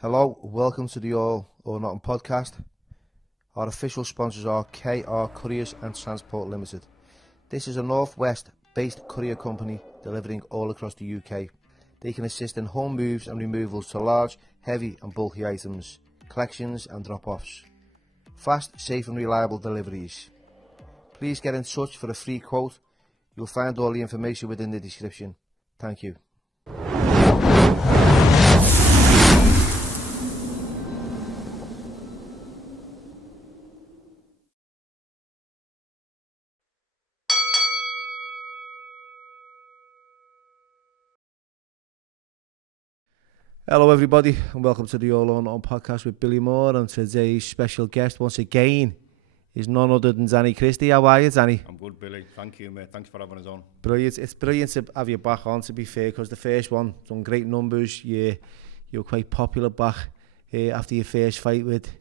Hello, welcome to the All or Nothing podcast. Our official sponsors are KR Couriers and Transport Limited. This is a Northwest based courier company delivering all across the UK. They can assist in home moves and removals to large, heavy and bulky items, collections and drop-offs. Fast, safe and reliable deliveries. Please get in touch for a free quote. You'll find all the information within the description. Thank you. Hello everybody and welcome to the All or Nothing podcast with Billy Moore, and today's special guest once again is none other than Danny Christie. How are you, Danny? I'm good, Billy. Thank you, mate. Thanks for having us on. Brilliant. It's brilliant to have you back on, to be fair, because the first one done great numbers. You were quite popular back after your first fight with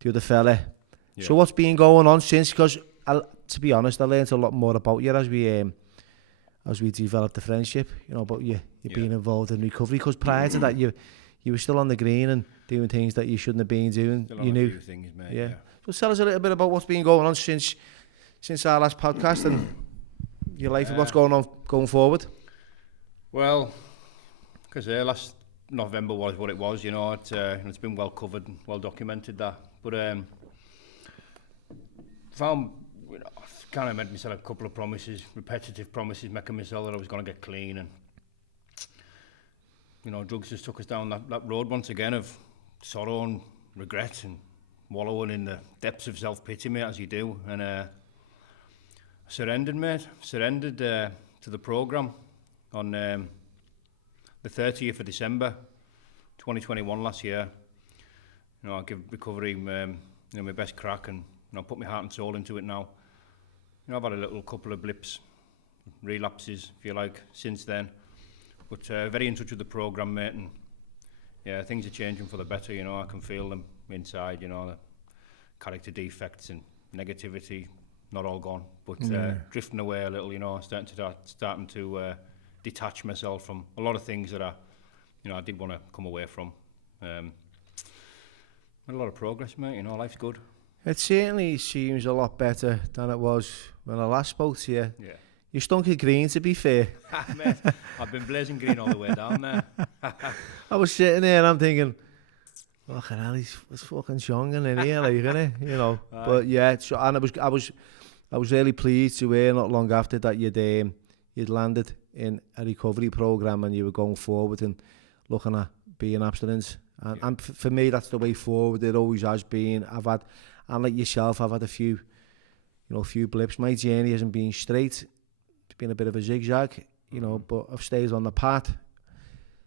the other fella. Yeah. So what's been going on since? Because to be honest, I learned a lot more about you as we developed the friendship, you know, about you being involved in recovery. Because prior to that, you were still on the green and doing things that you shouldn't have been doing. Still on a few things, mate. Yeah. So tell us a little bit about what's been going on since our last podcast and your life and what's going on going forward. Well, because last November was what it was, you know. It's been well covered and well documented, that. But found, you know, I kind of made myself a couple of promises, repetitive promises, making myself that I was going to get clean, and you know, drugs just took us down that road once again of sorrow and regret and wallowing in the depths of self-pity, mate, as you do. And I surrendered, mate. Surrendered to the programme on the 30th of December 2021 last year. You know, I give recovery my best crack, and you know, put my heart and soul into it now. You know, I've had a little couple of blips, relapses, if you like, since then. But very in touch with the programme, mate, and yeah, things are changing for the better, you know. I can feel them inside, you know, the character defects and negativity, not all gone, but drifting away a little, you know, starting to detach myself from a lot of things that I did want to come away from. Made a lot of progress, mate, you know, life's good. It certainly seems a lot better than it was when I last spoke to you. Yeah. You stunk of green, to be fair. Mate, I've been blazing green all the way down there. I was sitting there and I'm thinking, fucking hell, he's fucking shonging in here, like, innit? You know. But yeah, so, and I was really pleased to hear not long after that you'd landed in a recovery programme and you were going forward and looking at being abstinence. And for me, that's the way forward. It always has been. And like yourself, I've had a few blips. My journey hasn't been straight. It's been a bit of a zigzag, you know, but I've stayed on the path.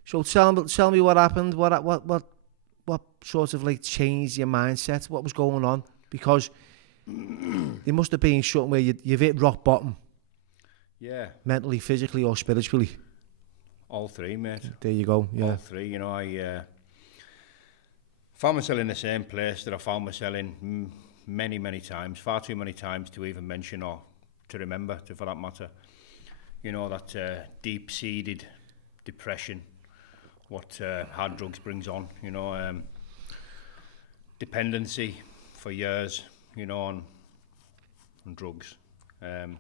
So tell me what happened. What sort of like changed your mindset? What was going on? Because there must have been something where you've hit rock bottom. Yeah. Mentally, physically, or spiritually. All three, mate. There you go. Yeah. All three. You know, I found myself in the same place that I found myself in many, many times. Far too many times to even mention or to remember, for that matter. You know, that deep-seated depression, what hard drugs brings on, you know, dependency for years, you know, on drugs. Of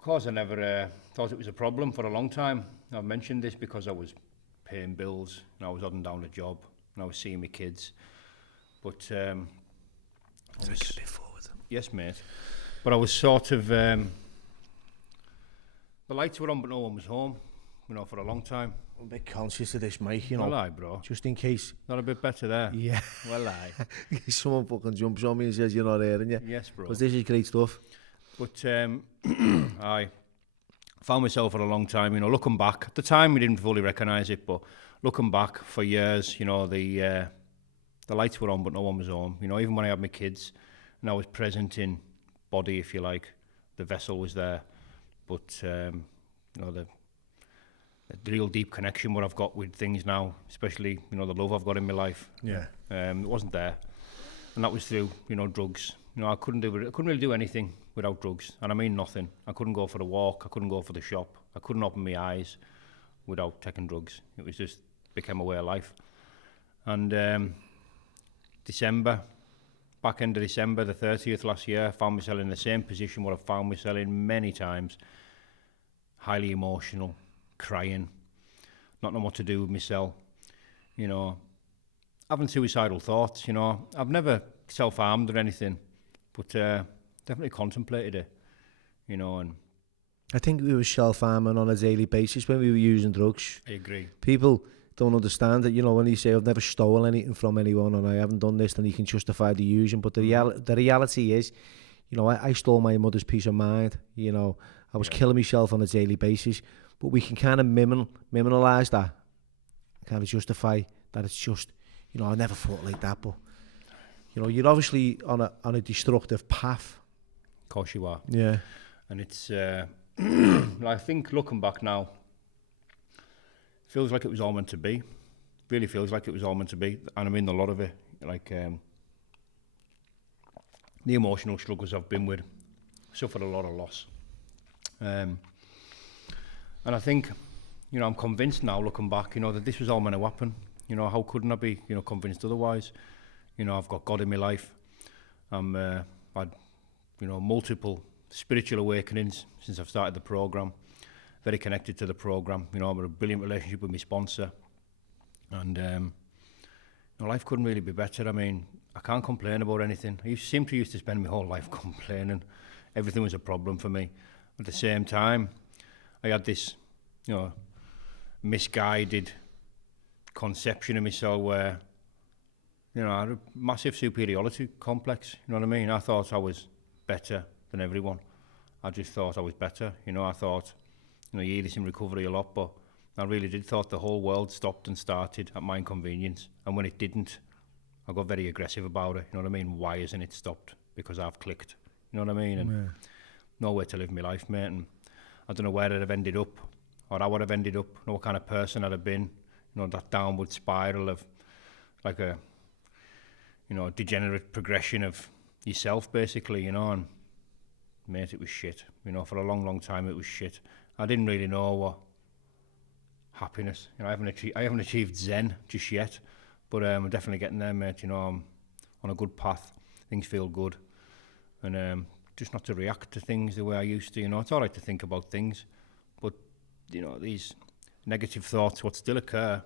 course, I never thought it was a problem for a long time. I've mentioned this because I was paying bills, and I was holding down a job, and I was seeing my kids. But Take a bit forward. Yes, mate. But I was sort of the lights were on, but no one was home, you know, for a long time. I'm a bit conscious of this, Mike, you know. Well, aye, bro. Just in case. Not a bit better there. Yeah. Well, aye. Someone fucking jumps on me and says you're not hearing you. Yes, bro. Because this is great stuff. But I found myself for a long time, you know, looking back. At the time, we didn't fully recognise it, but looking back for years, you know, the lights were on, but no one was home. You know, even when I had my kids, and I was present in body, if you like, the vessel was there. But, you know, the real deep connection what I've got with things now, especially, you know, the love I've got in my life. Yeah. It wasn't there. And that was through, you know, drugs. You know, I couldn't really do anything without drugs. And I mean nothing. I couldn't go for a walk. I couldn't go for the shop. I couldn't open my eyes without taking drugs. It was just became a way of life. And back end of December, the 30th last year, I found myself in the same position where I've found myself in many times. Highly emotional, crying, not knowing what to do with myself, you know, having suicidal thoughts, you know. I've never self-harmed or anything, but definitely contemplated it, you know. And I think we were self-harming on a daily basis when we were using drugs. I agree. People don't understand that, you know, when you say I've never stolen anything from anyone and I haven't done this, then you can justify the using. But the reality is, you know, I stole my mother's peace of mind. You know, I was killing myself on a daily basis. But we can kind of minimalize that, kind of justify that it's just, you know, I never thought like that. But, you know, you're obviously on a destructive path. Of course you are. Yeah. And it's, I think looking back now, feels like it was all meant to be. Really feels like it was all meant to be. And I mean a lot of it, like the emotional struggles I've been with, suffered a lot of loss. And I think, you know, I'm convinced now, looking back, you know, that this was all meant to happen. You know, how couldn't I be, you know, convinced otherwise? You know, I've got God in my life. I've had, you know, multiple spiritual awakenings since I've started the programme. Very connected to the programme. You know, I'm in a brilliant relationship with my sponsor. And, you know, life couldn't really be better. I mean, I can't complain about anything. I used to spend my whole life complaining. Everything was a problem for me. At the same time, I had this, you know, misguided conception of myself where, you know, I had a massive superiority complex. You know what I mean? I thought I was better than everyone. I just thought I was better. You know, I thought, you know, you hear this in recovery a lot, but I really did thought the whole world stopped and started at my inconvenience. And when it didn't, I got very aggressive about it. You know what I mean? Why hasn't it stopped? Because I've clicked. You know what I mean? And nowhere to live my life, mate. And I don't know where I'd have ended up or how I'd have ended up, you know, what kind of person I'd have been. You know, that downward spiral of like a, you know, degenerate progression of yourself, basically, you know. And mate, it was shit. You know, for a long, long time it was shit. I didn't really know what happiness. You know, I haven't achieved Zen just yet, but I'm definitely getting there, mate. You know, I'm on a good path. Things feel good, and just not to react to things the way I used to. You know, it's all right to think about things, but you know, these negative thoughts, what still occur,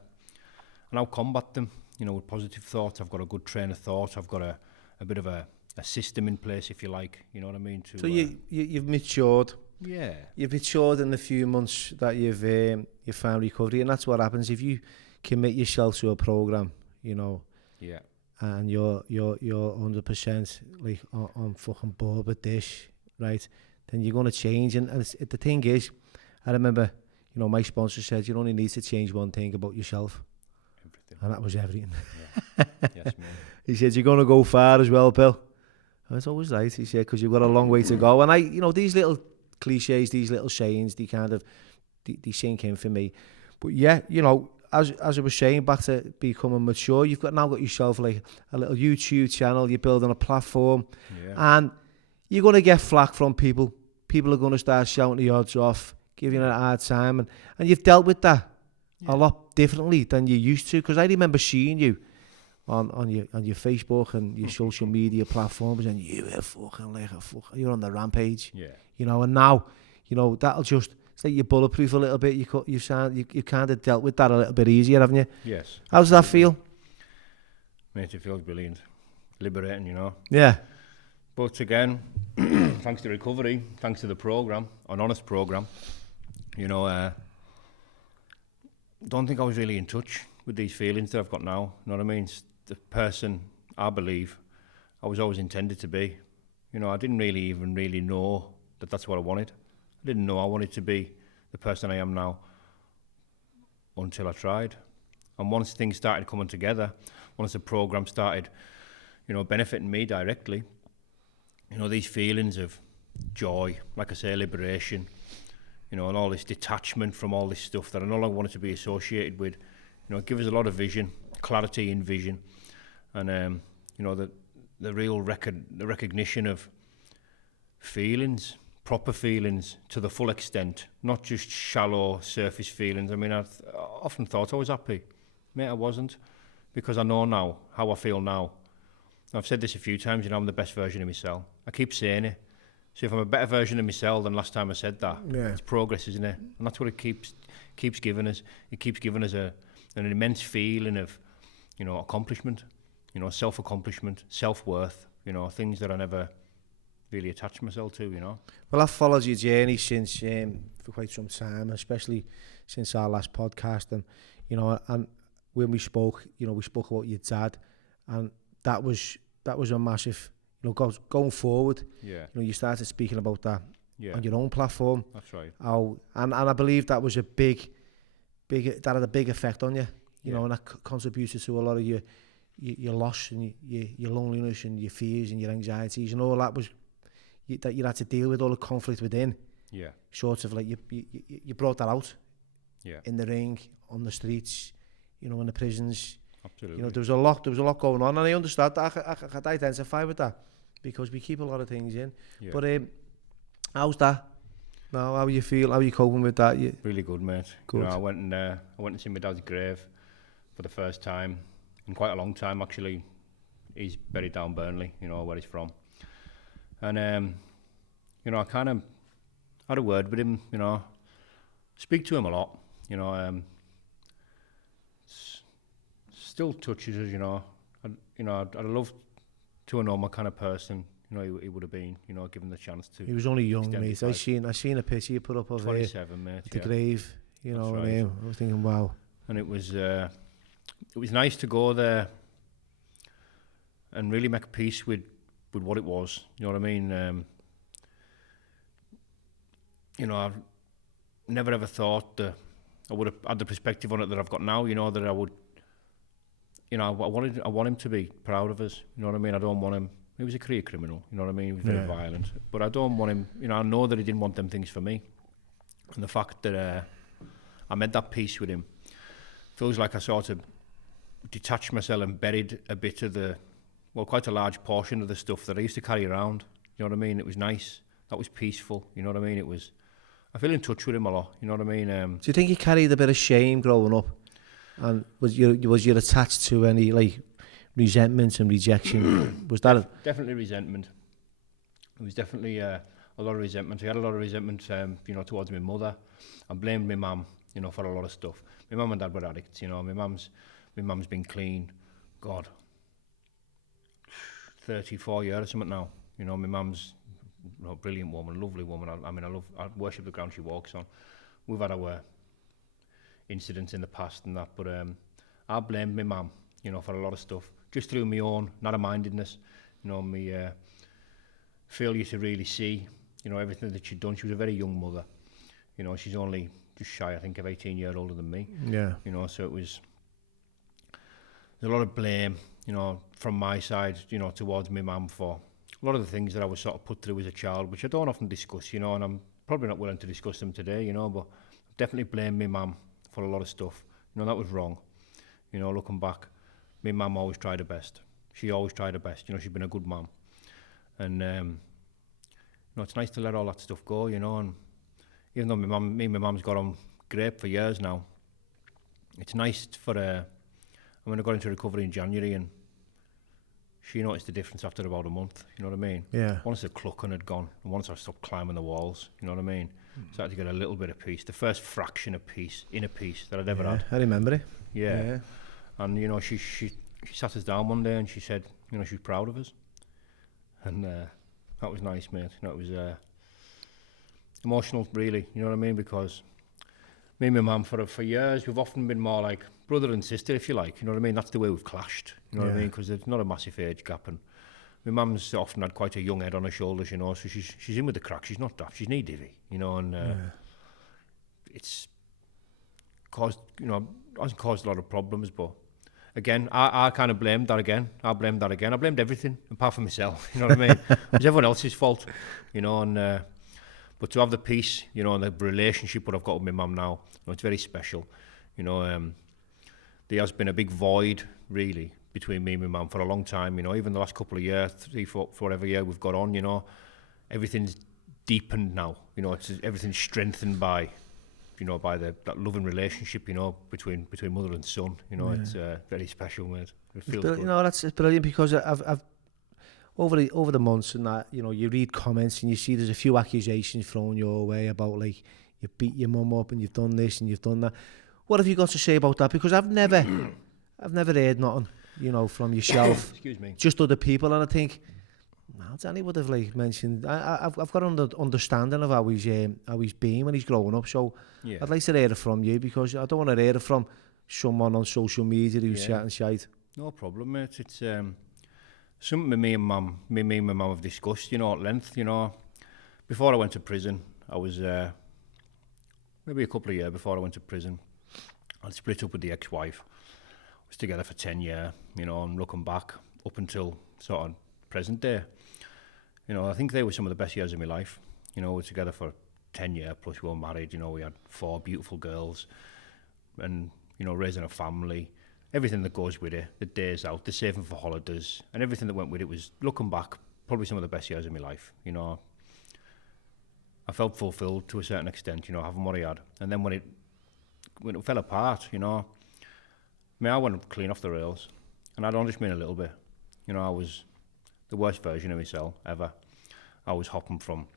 and I'll combat them. You know, with positive thoughts. I've got a good train of thought. I've got a bit of a system in place, if you like. You know what I mean? So you've matured. Yeah. You've matured in the few months that you've found recovery, and that's what happens if you commit yourself to a program, you know. Yeah. And you're 100% like I'm fucking bored with this, right? Then you're gonna change, and the thing is, I remember, you know, my sponsor said you only need to change one thing about yourself. Everything. And that was everything. Yeah. Yes, man. He said you're gonna go far as well, Bill. And it's always right, he said, because you've got a long way to go. And I, you know, these little cliches, these little sayings, they kind of they sink in for me. But yeah, you know, as I was saying, back to becoming mature, you've now got yourself like a little YouTube channel, you're building a platform, and you're going to get flack from people. People are going to start shouting the odds off, giving you a hard time, and you've dealt with that a lot differently than you used to, because I remember seeing you on your Facebook and your social media platforms, and you were fucking like you're on the rampage. Yeah. You know, and now, you know, that'll just say you're bulletproof a little bit. You kind of dealt with that a little bit easier, haven't you? Yes. How does that feel? Mate, it feels brilliant. Liberating, you know. Yeah. But again, thanks to recovery, thanks to the programme, an honest programme, you know, don't think I was really in touch with these feelings that I've got now. You know what I mean? It's the person I believe I was always intended to be. You know, I didn't really even know that that's what I wanted. I didn't know I wanted to be the person I am now until I tried. And once things started coming together, once the programme started, you know, benefiting me directly, you know, these feelings of joy, like I say, liberation, you know, and all this detachment from all this stuff that I no longer wanted to be associated with, you know, it gives us a lot of vision, clarity in vision, and you know, the real the recognition of feelings, proper feelings to the full extent, not just shallow surface feelings. I mean, I often thought I was happy. Mate, I wasn't, because I know now how I feel now. I've said this a few times, you know, I'm the best version of myself. I keep saying it. So if I'm a better version of myself than last time I said that, it's progress, isn't it? And that's what it keeps giving us. It keeps giving us an immense feeling of, you know, accomplishment, you know, self-accomplishment, self-worth, you know, things that I never really attached myself to, you know. Well, I've followed your journey since for quite some time, especially since our last podcast, and you know, and when we spoke, you know, we spoke about your dad, and that was a massive, you know, going forward. Yeah. You know, you started speaking about that on your own platform. That's right. And I believe that was that had a big effect on you. You know, and that contributed to a lot of your loss and your loneliness and your fears and your anxieties and all that was that you had to deal with, all the conflict within. Yeah. Sort of like you brought that out. Yeah. In the ring, on the streets, you know, in the prisons. Absolutely. You know, there was a lot going on, and I understand that. I could identify with that because we keep a lot of things in. Yeah. But how's that? Now, how you feel? How you coping with that? Really good, mate. Good. You know, I went and see my dad's grave for the first time in quite a long time, actually. He's buried down Burnley, you know, where he's from. And you know, I kind of had a word with him. You know, speak to him a lot. You know, still touches us. You know, I'd love to know my kind of person. You know, he would have been. You know, given the chance to. He was only young, mate. I seen a picture you put up of 27, mate. At the grave. You know what I mean? I was thinking, wow. And it was nice to go there and really make peace with what it was. You know what I mean? You know, I've never ever thought that I would have had the perspective on it that I've got now. You know, that I would. You know, I want him to be proud of us. You know what I mean? I don't want him. He was a career criminal. You know what I mean? He was very violent, but I don't want him. You know, I know that he didn't want them things for me, and the fact that I made that peace with him feels like I sort of detached myself and buried a bit of quite a large portion of the stuff that I used to carry around. You know what I mean? It was nice. That was peaceful. You know what I mean? I feel in touch with him a lot. You know what I mean? Do you think you carried a bit of shame growing up? And was you attached to any like resentment and rejection? Was that definitely resentment? It was definitely a lot of resentment. I had a lot of resentment, you know, towards my mother. I blamed my mum, you know, for a lot of stuff. My mum and dad were addicts. You know, my mum's been clean. God, 34 years or something now. You know, my mum's a brilliant woman, lovely woman. I worship the ground she walks on. We've had our incidents in the past and that, but I blamed my mum, you know, for a lot of stuff, just through my own narrow-mindedness, you know, my failure to really see, you know, everything that she'd done. She was a very young mother, you know. She's only just shy, I think, of 18 years older than me. Yeah. You know, so there's a lot of blame, you know, from my side, you know, towards my mum for a lot of the things that I was sort of put through as a child, which I don't often discuss, you know, and I'm probably not willing to discuss them today, you know, but definitely blame my mum for a lot of stuff. You know, that was wrong. You know, looking back, my mum always tried her best. She always tried her best. You know, she's been a good mum. And, you know, it's nice to let all that stuff go, you know, and even though me and my mum's got on great for years now, it's nice for I mean, I got into recovery in January and she noticed the difference after about a month, you know what I mean? Yeah. Once the clucking had gone, and once I stopped climbing the walls, you know what I mean? Started to get a little bit of peace, the first fraction of peace, inner peace that I'd ever had. I remember it. Yeah. And, you know, she sat us down one day and she said, you know, she was proud of us. And that was nice, mate. You know, it was emotional, really, you know what I mean? Because me and my mum, for years, we've often been more like brother and sister, if you like, you know what I mean? That's the way we've clashed, you know what I mean? Because there's not a massive age gap, and my mum's often had quite a young head on her shoulders, you know, so she's in with the crack. She's not daft, she's knee-divvy, you know, and it's caused, you know, hasn't caused a lot of problems, but again, I kind of blamed that again. I blamed everything, apart from myself, you know what I mean? It was everyone else's fault, you know, and but to have the peace, you know, and the relationship that I've got with my mum now, you know, it's very special, you know. There has been a big void, really, between me and my mum for a long time, you know, even the last couple of years, 3, 4, whatever year we've got on, you know, everything's deepened now, you know, everything's strengthened by you know, by that loving relationship, you know, between mother and son. You know, it's very special, mate. It feels good. You know, it's brilliant because I've over the months and that, you know, you read comments and you see there's a few accusations thrown your way about like you beat your mum up and you've done this and you've done that. What have you got to say about that? Because I've never heard nothing, you know, from yourself. Excuse me. Just other people, and I think, no, Danny would have like mentioned. I've got an understanding of how he's been when he's growing up. So I'd like to hear it from you because I don't want to hear it from someone on social media who's chatting shite. No problem, mate. It's something me and my mum have discussed, you know, at length. You know, before I went to prison, I was maybe a couple of years before I went to prison, I'd split up with the ex-wife. I was together for 10 years, you know, and looking back up until sort of present day, you know, I think they were some of the best years of my life. You know, we were together for 10 years, plus we were married, you know, we had 4 beautiful girls and, you know, raising a family, everything that goes with it, the days out, the saving for holidays, and everything that went with it was, looking back, probably some of the best years of my life, you know. I felt fulfilled to a certain extent, you know, having what I had. And then when it fell apart, you know, I mean, I went clean off the rails, and I don't just mean a little bit. You know, I was the worst version of myself ever. I was hopping from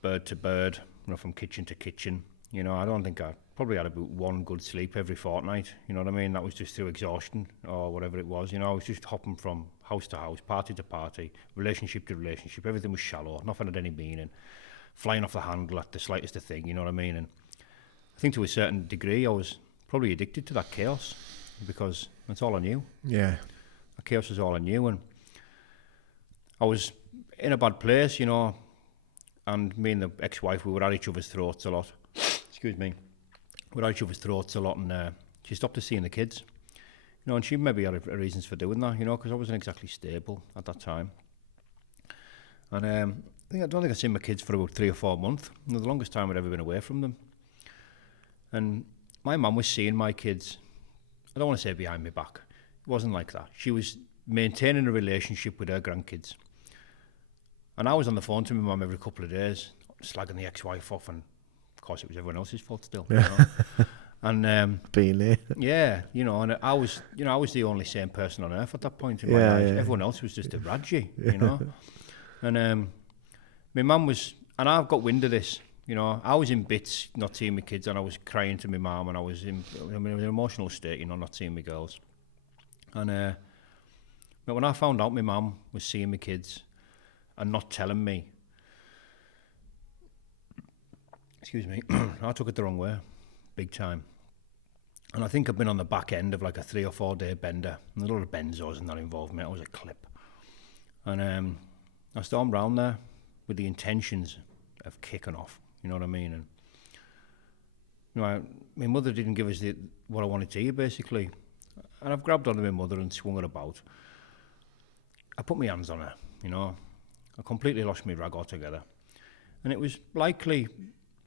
bird to bird, you know, from kitchen to kitchen. You know, I don't think I probably had about 1 good sleep every fortnight. You know what I mean? That was just through exhaustion or whatever it was. You know, I was just hopping from house to house, party to party, relationship to relationship. Everything was shallow, nothing had any meaning. Flying off the handle at the slightest of thing, you know what I mean? And I think to a certain degree I was probably addicted to that chaos because that's all I knew. Yeah. That chaos was all I knew, and I was in a bad place, you know, and me and the ex-wife, we were at each other's throats a lot. Excuse me. We were at each other's throats a lot, and she stopped us seeing the kids. You know, and she maybe had reasons for doing that, you know, because I wasn't exactly stable at that time. And I don't think I'd seen my kids for about 3 or 4 months. You know, the longest time I'd ever been away from them. And my mum was seeing my kids, I don't want to say behind my back. It wasn't like that. She was maintaining a relationship with her grandkids. And I was on the phone to my mum every couple of days, slagging the ex-wife off, and of course it was everyone else's fault still. You know? And being there. Yeah, you know, and I was the only sane person on earth at that point in my life. Yeah. Everyone else was just a radgy, you know. And my mum was, and I've got wind of this, you know, I was in bits not seeing my kids, and I was crying to my mum, and I was in an emotional state, you know, not seeing my girls. And but when I found out my mum was seeing my kids and not telling me, excuse me, I took it the wrong way, big time. And I think I've been on the back end of like a 3 or 4 day bender, and a lot of benzos and that involved me. I was a clip. And I stormed round there with the intentions of kicking off, you know what I mean? And you know, my mother didn't give us what I wanted to hear, basically. And I've grabbed onto my mother and swung her about. I put my hands on her, you know. I completely lost my rag altogether. And it was likely,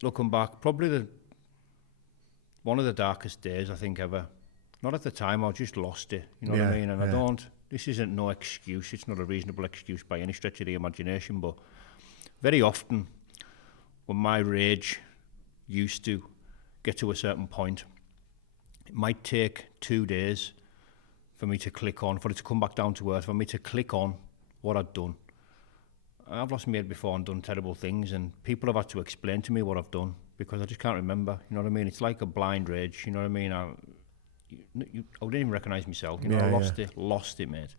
looking back, probably one of the darkest days I think ever. Not at the time, I just lost it, you know what I mean? And this isn't no excuse, it's not a reasonable excuse by any stretch of the imagination, but very often when my rage used to get to a certain point, it might take 2 days for me to click on, for it to come back down to earth, for me to click on what I'd done. I've lost my head before and done terrible things, and people have had to explain to me what I've done because I just can't remember, you know what I mean? It's like a blind rage, you know what I mean? I didn't even recognise myself, you know, I lost it, mate.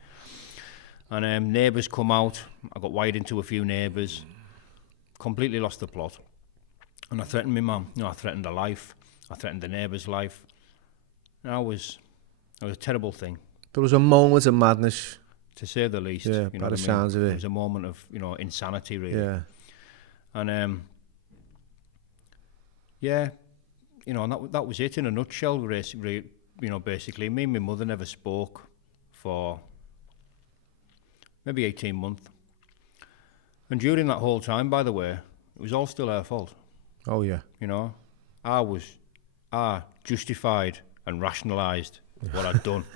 And neighbours come out, I got wired into a few neighbours, completely lost the plot. And I threatened my mum, you know, I threatened her life, I threatened the neighbour's life. And it was a terrible thing. There was a moment of madness, to say the least. Yeah, you know by the sounds of it. It was a moment of, you know, insanity, really. Yeah. And yeah, you know, and that was it in a nutshell. You know, basically, me and my mother never spoke for maybe 18 months. And during that whole time, by the way, it was all still her fault. Oh yeah. You know, I justified and rationalised what I'd done.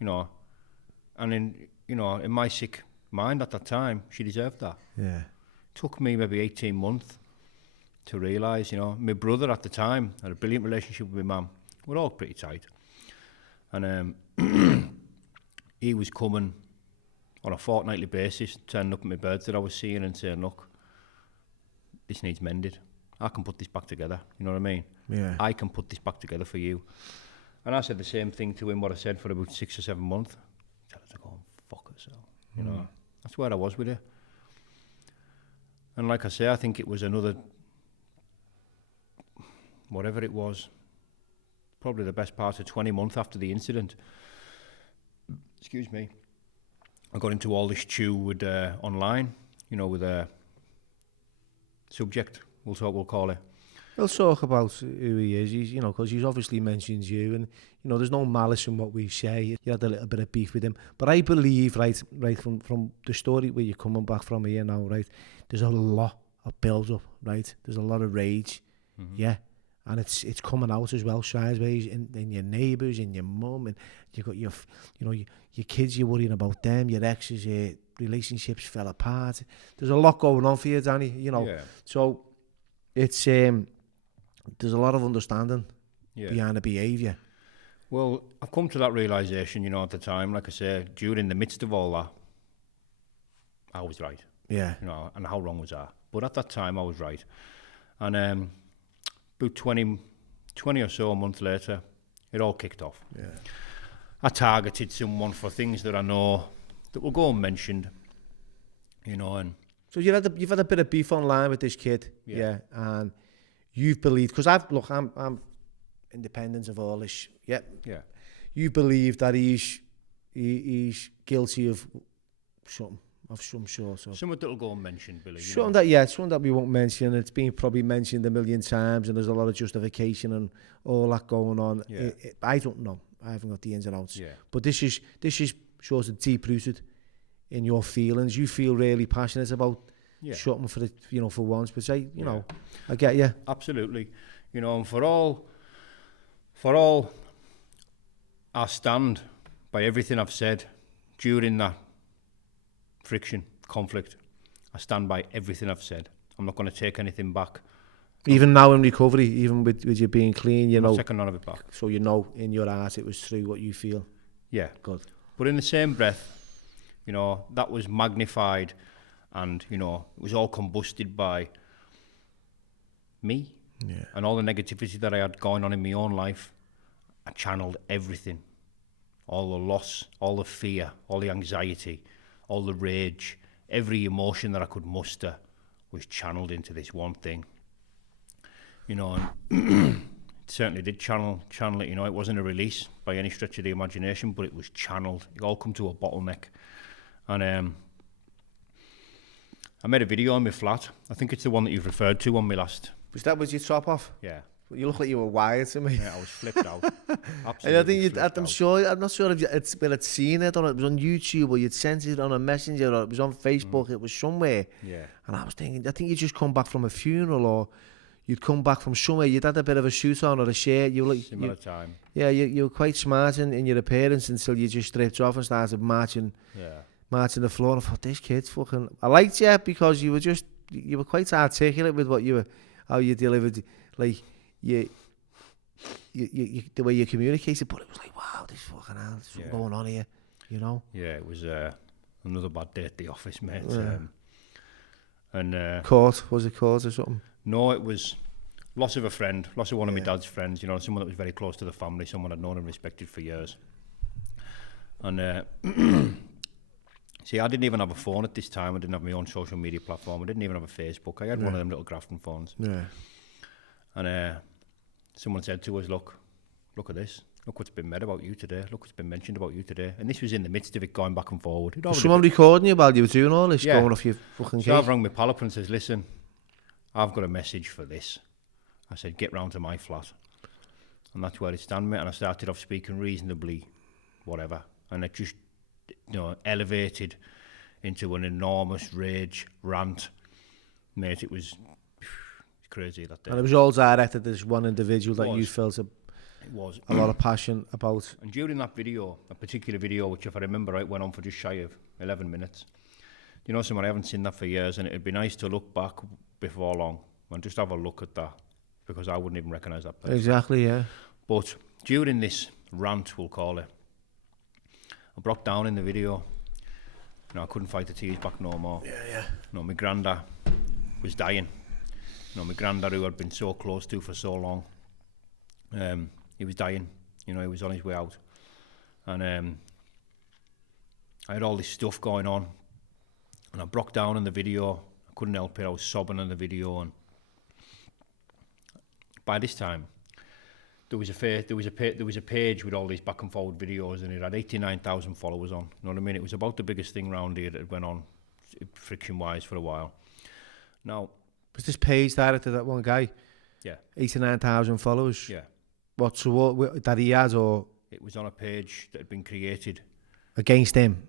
You know, and in my sick mind at that time, she deserved that. Yeah. Took me maybe 18 months to realise, you know, my brother at the time had a brilliant relationship with my mum. We're all pretty tight. And he was coming on a fortnightly basis, turning up at my birds that I was seeing and saying, look, this needs mended. I can put this back together, you know what I mean? Yeah. I can put this back together for you. And I said the same thing to him, what I said for about 6 or 7 months. Tell her to go and fuck herself, you know? That's where I was with it. And like I say, I think it was another, whatever it was, probably the best part of 20 months after the incident. Excuse me. I got into all this stew with online, you know, with a subject, we'll call it. We'll talk about who he is, you know, because he's obviously mentioned you, and, you know, there's no malice in what we say. You had a little bit of beef with him. But I believe, right from the story where you're coming back from here now, right, there's a lot of build-up, right? There's a lot of rage, yeah? And it's coming out as well, sideways, in your neighbours, in your mum, and you got your, you know, your kids, you're worrying about them, your exes, your relationships fell apart. There's a lot going on for you, Danny, you know. Yeah. So it's there's a lot of understanding behind the behaviour. Well, I've come to that realisation, you know, at the time, like I say, during the midst of all that, I was right. Yeah. You know, and how wrong was I? But at that time, I was right. And about 20 or so a month later, it all kicked off. Yeah. I targeted someone for things that I know that will go unmentioned, you know, and... So you've had a bit of beef online with this kid, yeah, and you've believed, because I'm independent of all this, yeah. You believe that he's guilty of something of some sort. So. Something that'll go unmentioned, Billy. Something that we won't mention. It's been probably mentioned a million times, and there's a lot of justification and all that going on. Yeah. I don't know. I haven't got the ins and outs. Yeah. But this is sort of deep rooted in your feelings. You feel really passionate about something for for once. But I get you. Absolutely. You know, and for all I stand by everything I've said during that conflict. I stand by everything I've said. I'm not going to take anything back. Even now in recovery, even with you being clean, I'm not taking none of it back. So you know in your heart it was true what you feel. Yeah. Good. But in the same breath, you know, that was magnified and, you know, it was all combusted by me and all the negativity that I had going on in my own life. I channeled everything. All the loss, all the fear, all the anxiety, all the rage, every emotion that I could muster was channeled into this one thing. You know, and it certainly did channel it, you know. It wasn't a release by any stretch of the imagination, but it was channeled. It all come to a bottleneck. And I made a video on my flat. I think it's the one that you've referred to on my last... Was your top off? Yeah. You look like you were wired to me. Yeah, I was flipped out. Absolutely. And I think I'm not sure if I'd seen it or it was on YouTube or you'd sent it on a messenger or it was on Facebook. It was somewhere. Yeah. And I was thinking, I think you'd just come back from a funeral or you'd come back from somewhere. You'd had a bit of a suit on or a shirt. You were like similar time. Yeah, you were quite smart in your appearance until you just stripped off and started marching the floor. And I thought, this kid's fucking... I liked you because you were quite articulate with how you delivered, like... You the way you communicated, but it was like, wow, this fucking hell, there's something going on here, you know? Yeah, it was another bad day at the office, mate. Yeah. Court? Was it court or something? No, it was loss of a friend, loss of one of my dad's friends, you know, someone that was very close to the family, someone I'd known and respected for years. And see, I didn't even have a phone at this time. I didn't have my own social media platform. I didn't even have a Facebook. I had one of them little Grafton phones. Yeah. And someone said to us, look at this. Look what's been made about you today. Look what's been mentioned about you today. And this was in the midst of it going back and forward. Was someone recording you while you were doing all this, going off your fucking case? So I've rang my pal up and says, listen, I've got a message for this. I said, get round to my flat. And that's where it stand, mate. And I started off speaking reasonably, whatever. And it just, you know, elevated into an enormous rage rant. Mate, it was... crazy that day. And it was all directed at this one individual that you felt a lot of passion about. And during that video, a particular video, which if I remember right, went on for just shy of 11 minutes. You know, someone I haven't seen that for years, and it'd be nice to look back before long and just have a look at that, because I wouldn't even recognise that person. Exactly, yeah. But during this rant, we'll call it, I broke down in the video. You know, I couldn't fight the tears back no more. Yeah. You know, my granddad was dying. You know, my granddad, who I'd been so close to for so long, he was dying. You know, he was on his way out. And I had all this stuff going on, and I broke down in the video. I couldn't help it. I was sobbing in the video, and by this time, there was a page with all these back and forward videos, and it had 89,000 followers on. You know what I mean? It was about the biggest thing round here that went on, friction-wise, for a while. Now, was this page directed at that one guy? Yeah. 89,000 followers. Yeah. What? So what that he has, or it was on a page that had been created against him?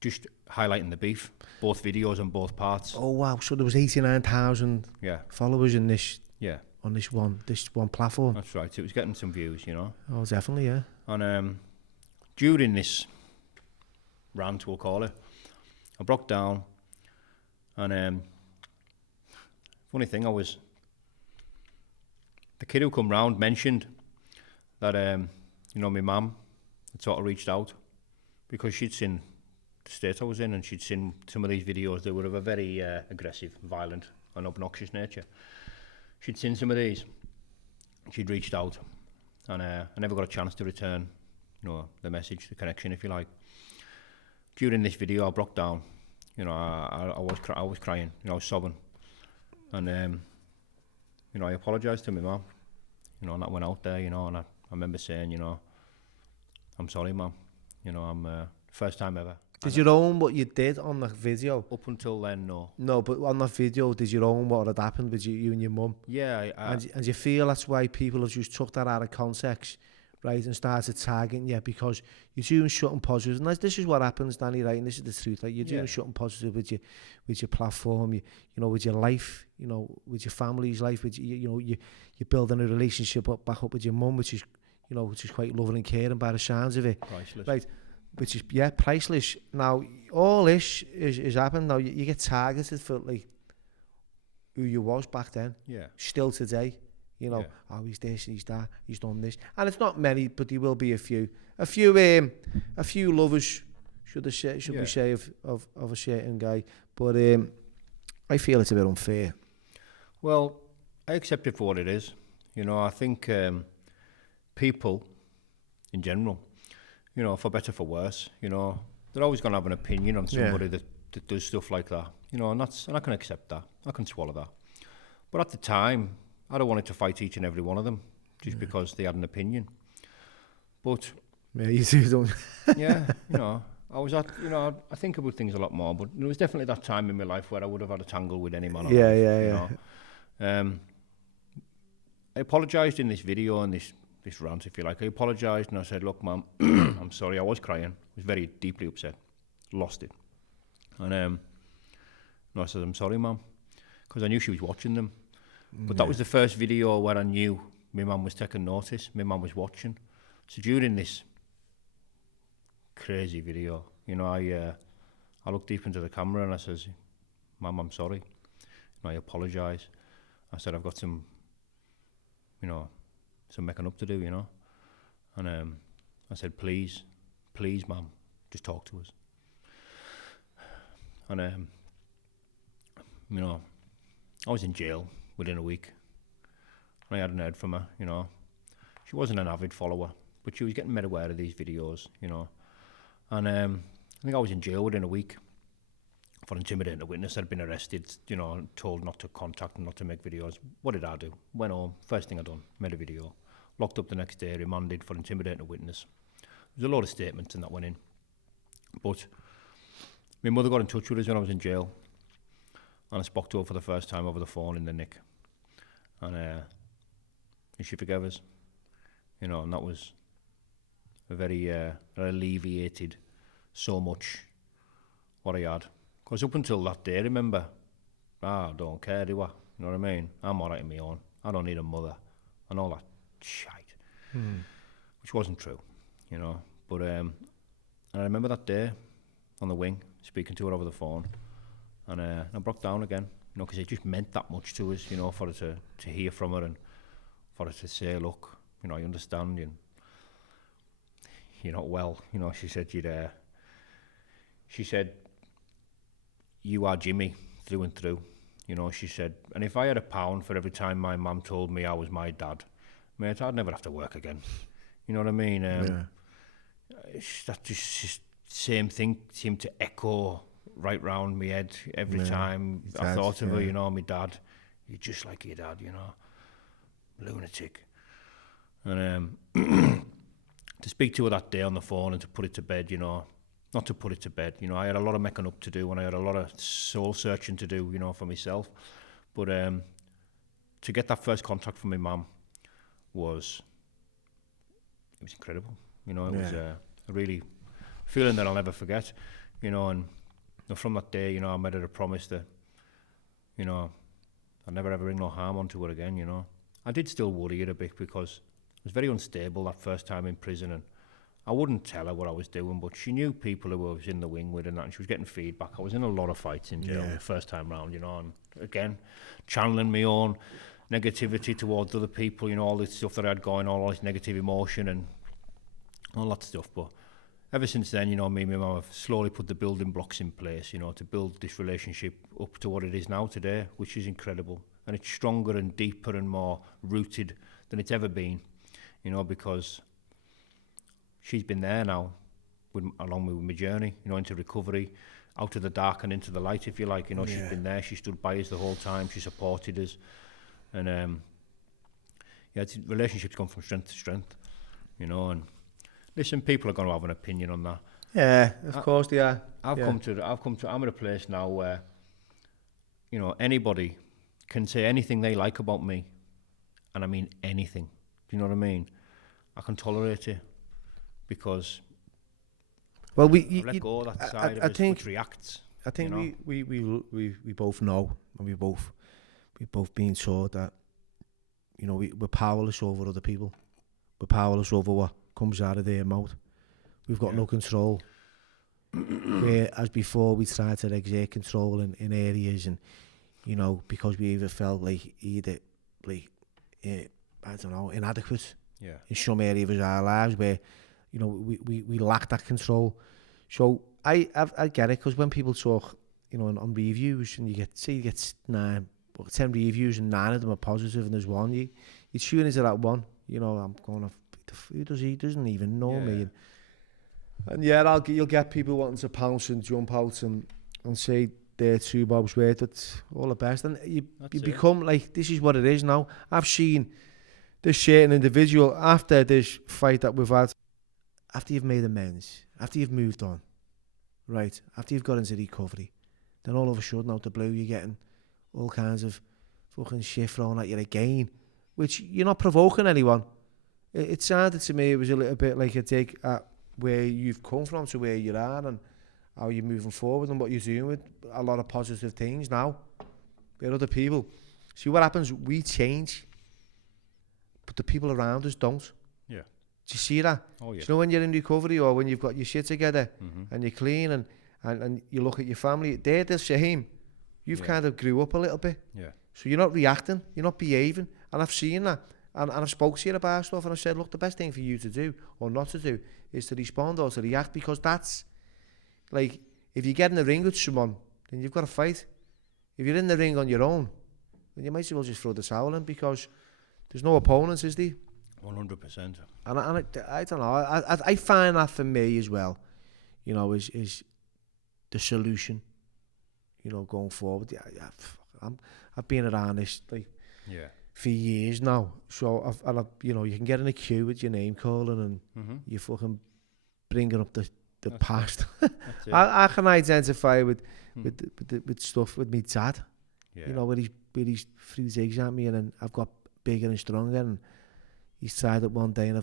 Just highlighting the beef, both videos and both parts. Oh wow! So there was 89,000 followers in this. Yeah. On this one platform. That's right. It was getting some views, you know. Oh, definitely, yeah. And during this rant, we'll call it, I broke down, and funny thing, the kid who come round mentioned that you know, my mum had sort of reached out because she'd seen the state I was in, and she'd seen some of these videos that were of a very aggressive, violent and obnoxious nature. She'd seen some of these. She'd reached out, and I never got a chance to return, you know, the message, the connection, if you like. During this video, I broke down. You know, I was crying. You know, I was sobbing, and you know, I apologised to my mum. You know, and that went out there. You know, and I remember saying, you know, I'm sorry, mum. You know, I'm first time ever. Did you own what you did on the video? Up until then, no. No, but on that video, did you own what had happened with you and your mum? Yeah. And you feel that's why people have just took that out of context, right, and started tagging you, because you're doing something positive. And this is what happens, Danny, right, and this is the truth. Like, you're doing something positive with your platform, you know, with your life, you know, with your family's life, with you know, you're building a relationship back up with your mum, which is quite loving and caring by the sounds of it. Priceless. Right. Which is, priceless. Now, all this is happened. Now, you get targeted for, like, who you was back then. Yeah. Still today. You know, oh, he's this, he's that, he's done this. And it's not many, but there will be a few. A few lovers, should we say, of a certain guy. But I feel it's a bit unfair. Well, I accept it for what it is. You know, I think people, in general, you know, for better, for worse, you know, they're always going to have an opinion on somebody that does stuff like that, you know, and I can accept that. I can swallow that. But at the time, I don't want to fight each and every one of them just because they had an opinion. But yeah, you do, don't you? Yeah, you know, I think about things a lot more, but there was definitely that time in my life where I would have had a tangle with any man. You know? I apologised in this video and this rant, if you like. I apologised and I said, look, mum, I'm sorry, I was crying. I was very deeply upset. Lost it. And I said, I'm sorry, mum, because I knew she was watching them. But that was the first video where I knew my mum was taking notice, my mum was watching. So during this crazy video, you know, I looked deep into the camera and I says, Mum, I'm sorry. And I apologise. I said, I've got some making up to do, you know. And I said, please, Mum, just talk to us. And, you know, I was in jail within a week. And I hadn't heard from her, you know. She wasn't an avid follower, but she was getting made aware of these videos, you know. And I think I was in jail within a week for intimidating a witness. I'd been arrested, you know, told not to contact and not to make videos. What did I do? Went home, first thing I done, made a video. Locked up the next day, remanded for intimidating a witness. There was a lot of statements and that went in. But my mother got in touch with us when I was in jail. And I spoke to her for the first time over the phone in the nick. And she forgave us. You know, and that was a very alleviated so much what I had. Because up until that day, remember, I don't care, do I? You know what I mean? I'm all right on my own. I don't need a mother and all that shite. Which wasn't true, you know. But and I remember that day on the wing, speaking to her over the phone, and I broke down again. you know, because it just meant that much to us, you know, for her to hear from her and for her to say, look, you know, I understand, and you're not well, you know. She said she said, you are Jimmy through and through, you know. She said, and if I had £1 for every time my mum told me I was my dad, mate, I'd never have to work again. You know what I mean? That just same thing seemed to echo right round my head every time I thought of her, you know. My dad, you're just like your dad, you know, lunatic. And to speak to her that day on the phone and to put it to bed, you know, not to put it to bed, you know, I had a lot of making up to do and I had a lot of soul searching to do, you know, for myself. But to get that first contact from my mum was incredible, you know. It was a really feeling that I'll never forget, you know. And you know, from that day, you know, I made her a promise that, you know, I'd never ever bring no harm onto her again, you know. I did still worry her a bit because I was very unstable that first time in prison, and I wouldn't tell her what I was doing, but she knew people who I was in the wing with and that, and she was getting feedback. I was in a lot of fights in jail the first time round, you know, and again, channeling my own negativity towards other people, you know, all this stuff that I had going on, all this negative emotion and all that stuff. But ever since then, you know, me and my mum have slowly put the building blocks in place, you know, to build this relationship up to what it is now today, which is incredible. And it's stronger and deeper and more rooted than it's ever been, you know, because she's been there now, along with my journey, you know, into recovery, out of the dark and into the light, if you like. You know, she's been there, she stood by us the whole time, she supported us. And, relationships gone from strength to strength, you know. And listen, people are going to have an opinion on that. Yeah, of course they are. I'm at a place now where, you know, anybody can say anything they like about me, and I mean anything. Do you know what I mean? I can tolerate it because I've let go of that side of us which reacts. I think, you know? we both know, and we've both been taught that, you know, we're powerless over other people. We're powerless over what comes out of their mouth. We've got no control. Whereas before, we tried to exert control in areas, and, you know, because we either felt like I don't know, inadequate in some area of our lives where, you know, we lack that control. So I get it, because when people talk, you know, on reviews, and you get 10 reviews and 9 of them are positive and there's one, you tune into that one, you know, I'm going off, he doesn't even know me. And you'll get people wanting to pounce and jump out and say they're two bobs worth, it's all the best. And you become like, this is what it is now. I've seen this certain individual after this fight that we've had, after you've made amends, after you've moved on, right, after you've got into recovery, then all of a sudden out the blue you're getting all kinds of fucking shit thrown at you again, which you're not provoking anyone. It sounded to me, it was a little bit like a dig at where you've come from to where you are and how you're moving forward and what you're doing with a lot of positive things now with other people. See what happens, we change, but the people around us don't. Yeah. Do you see that? Oh, yeah. Do you know when you're in recovery or when you've got your shit together and you're clean and you look at your family, they're the same. You've kind of grew up a little bit. Yeah. So you're not reacting, you're not behaving. And I've seen that. And I've spoke to you about stuff and I've said, look, the best thing for you to do or not to do is to respond or to react, because that's like, if you get in the ring with someone, then you've got to fight. If you're in the ring on your own, then you might as well just throw the towel in, because there's no opponents, is there? 100%. And I don't know, I find that for me as well, you know, is the solution, you know, going forward. I've been around this for years now, so I've you know, you can get in a queue with your name calling and you're fucking bringing up the past. I can identify with stuff with me dad, you know, where he's threw zigs at me and then I've got bigger and stronger, and he's tried it one day and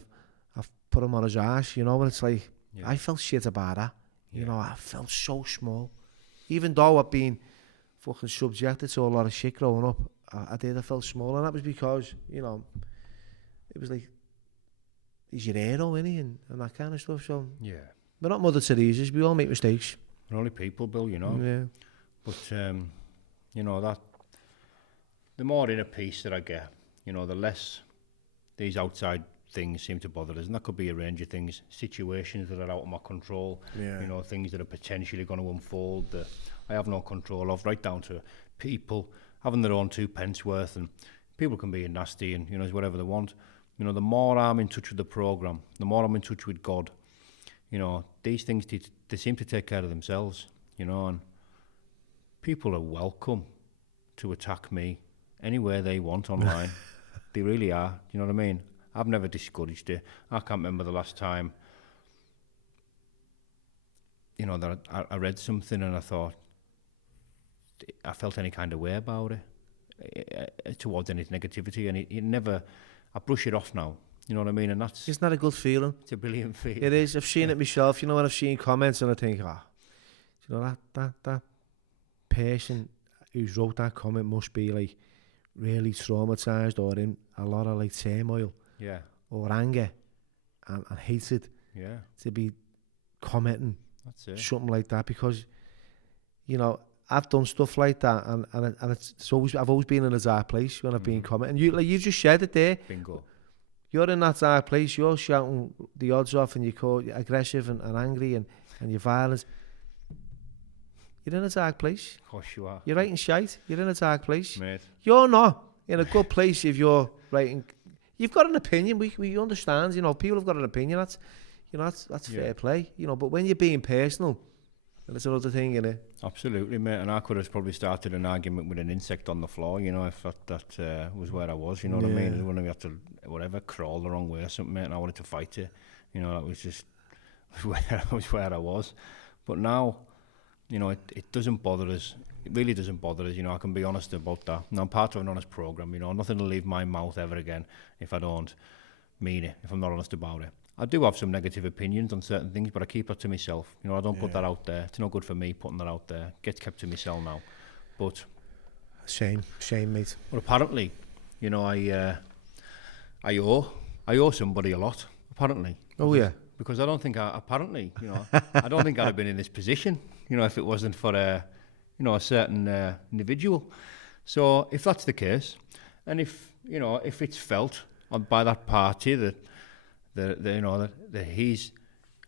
I've put him on his ass, you know, and it's like, I felt shit about that, you know, I felt so small, even though I've been fucking subjected to a lot of shit growing up. I felt small, and that was because, you know, it was like, he's your hero, isn't he, and that kind of stuff. So we're not Mother Teresa's, we all make mistakes. We're only people, Bill, you know. Yeah. But you know, the more inner peace that I get, you know, the less these outside things seem to bother us, and that could be a range of things, situations that are out of my control, you know, things that are potentially going to unfold that I have no control of, right down to people having their own 2 pence worth, and people can be nasty and, you know, whatever they want. You know, the more I'm in touch with the program, the more I'm in touch with God, you know, these things, they seem to take care of themselves, you know, and people are welcome to attack me anywhere they want online. They really are, you know what I mean? I've never discouraged it. I can't remember the last time, you know, that I read something and I thought, I felt any kind of way about it, towards any negativity, and it never, I brush it off now, you know what I mean? And that's... Isn't that a good feeling? It's a brilliant feeling. It is. I've seen it myself, you know, when I've seen comments and I think, you know, that person who's wrote that comment must be like really traumatized or in a lot of like turmoil. Yeah. Or anger and hatred. Yeah. To be commenting something like that, because, you know, I've done stuff like that, and it's always, I've always been in a dark place when I've been commenting. You just said it there. Bingo. You're in that dark place. You're shouting the odds off, and you're aggressive and angry and you're violent. You're in a dark place. Of course you are. You're writing shite. You're in a dark place. Mate. You're not in a good place if you're writing. You've got an opinion. We understand. You know, people have got an opinion. That's, you know, that's fair play. You know, but when you're being personal, that's another thing, innit? Absolutely, mate. And I could have probably started an argument with an insect on the floor. You know, if that was where I was. You know what I mean? When I had to crawl the wrong way or something, mate, and I wanted to fight it. You know, that was just where I was. But now, you know, it doesn't bother us. It really doesn't bother us. You know, I can be honest about that. And I'm part of an honest program. You know, nothing will leave my mouth ever again if I don't mean it, if I'm not honest about it. I do have some negative opinions on certain things, but I keep it to myself. You know, I don't put that out there. It's no good for me putting that out there. It gets kept to myself now. But shame, mate. But apparently, you know, I owe somebody a lot. Apparently. Oh yeah. Because I don't think I don't think I'd have been in this position. You know, if it wasn't for a certain individual. So if that's the case, and if it's felt by that party that he's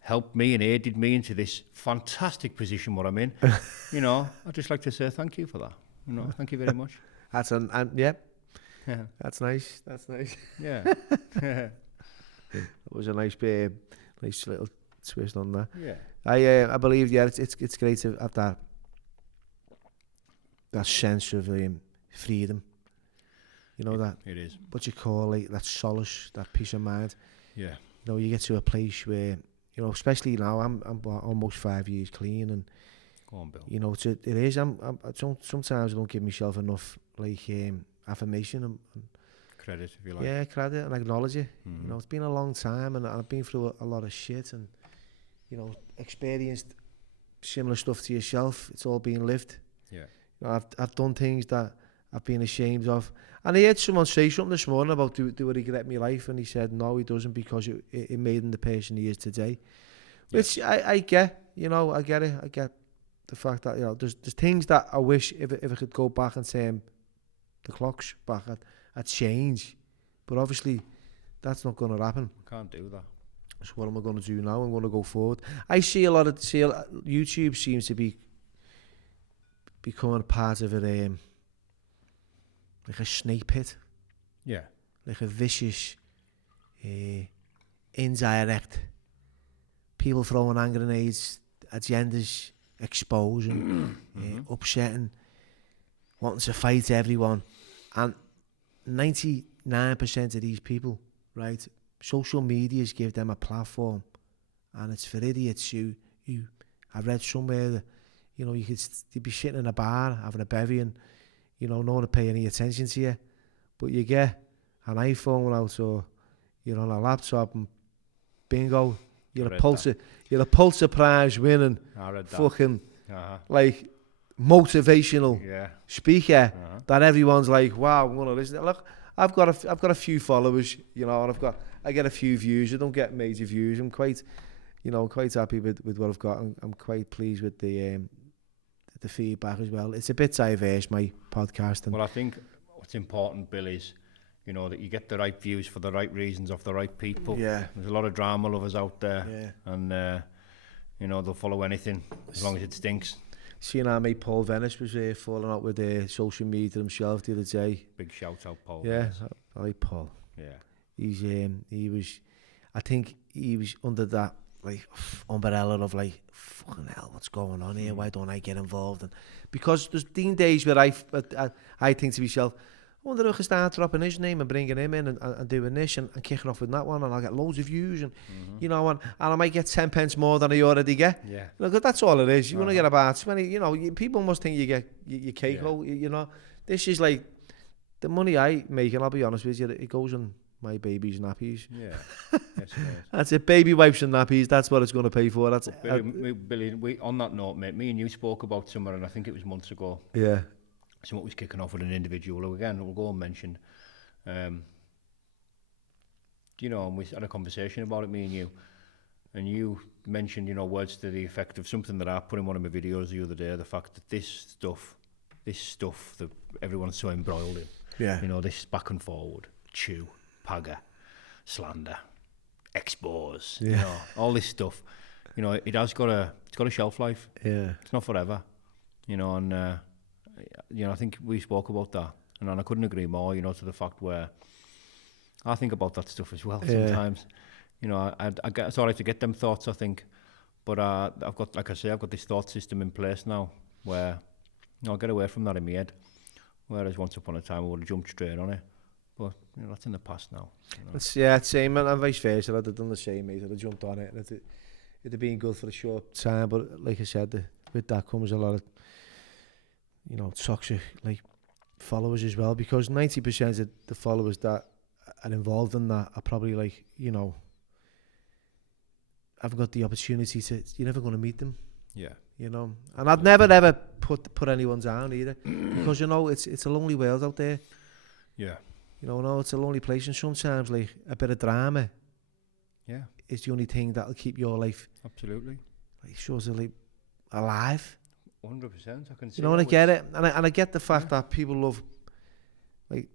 helped me and aided me into this fantastic position what I'm in, you know, I'd just like to say thank you for that. You know, thank you very much. That's That's nice. Yeah. That was a nice little twist on that. Yeah. I believe it's great to have that sense of freedom. You know, that it is. What you call like that solace, that peace of mind. Yeah. You know, you get to a place where, you know, especially now, I'm almost 5 years clean, and go on, Bill. you know, it is. Sometimes I don't give myself enough like affirmation and credit, if you like. Yeah, credit and acknowledge it. You know, it's been a long time, and I've been through a lot of shit, and you know, experienced similar stuff to yourself. It's all been lived. Yeah. You know, I've done things that I've been ashamed of. And I heard someone say something this morning about do I regret my life, and he said no, he doesn't, because it made him the person he is today. Which I get, you know, I get it. I get the fact that, you know, there's things that I wish if I could go back and say the clock's back, I'd change. But obviously that's not going to happen. Can't do that. So what am I going to do now? I'm going to go forward. I see YouTube seems to be becoming part of it, like a snake pit. Yeah. Like a vicious, indirect, people throwing hand grenades, agendas, exposing, upsetting, wanting to fight everyone. And 99% of these people, right, social medias give them a platform, and it's for idiots who I read somewhere that, you know, you'd be sitting in a bar having a bevy, and you know, no one to pay any attention to you, but you get an iPhone out, or you're on a laptop, and bingo, you're a Pulitzer Prize winning fucking like motivational speaker that everyone's like, wow, I'm gonna listen. Look, I've got a few followers, you know, and I get a few views. I don't get major views. I'm quite happy with what I've got. I'm quite pleased with the feedback as well. It's a bit diverse, my podcasting. Well, I think what's important, Bill, is, you know, that you get the right views for the right reasons of the right people. Yeah. There's a lot of drama lovers out there. Yeah. And, you know, they'll follow anything as long as it stinks. Seeing how mate Paul Venice was falling out with social media himself the other day. Big shout out, Paul. Yeah, Venice. I like Paul. Yeah. He was, I think he was under that like umbrella of like, fucking hell, what's going on here? Why don't I get involved? And because there's been days where I think to myself, I wonder if I can start dropping his name and bringing him in and doing this and kicking off with that one, and I'll get loads of views and you know, and I might get 10 pence more than I already get. Yeah. Look, that's all it is. You want to get about 20, you know, people must think you get your cake out, you know. This is like the money I make, and I'll be honest with you, it goes on my baby's nappies. Yeah. Yes, that's it, baby wipes and nappies, that's what it's going to pay for. That's Billy, on that note, mate, me and you spoke about somewhere, and I think it was months ago. Yeah. Something was kicking off with an individual who, again, we'll go and mention. You know, and we had a conversation about it, me and you mentioned, you know, words to the effect of something that I put in one of my videos the other day, the fact that this stuff that everyone's so embroiled in, you know, this back and forward, chew, pagger, slander, expose, you know, all this stuff, you know, it's got a shelf life. Yeah. It's not forever, you know, and you know, I think we spoke about that, and I couldn't agree more, you know, to the fact where I think about that stuff as well sometimes. You know, I get, it's all right to get them thoughts, I think, but I've got, like I say, I've got this thought system in place now where, you know, I'll get away from that in my head, whereas once upon a time I would have jumped straight on it, but, you know, that's in the past now. You know? It's same, and vice versa. I'd have done the same, mate. I'd have jumped on it, and it'd have been good for a short time, but like I said, with that comes a lot of, you know, toxic like followers as well, because 90% of the followers that are involved in that are probably like, you know, haven't got the opportunity to, you're never going to meet them. Yeah. You know, and I'd never ever put anyone down either, because, you know, it's a lonely world out there. Yeah. You know, no, it's a lonely place, and sometimes like a bit of drama is the only thing that'll keep your life absolutely like sort of like alive. 100%, I can see. You know, and I get it, and I get the fact that people love, like,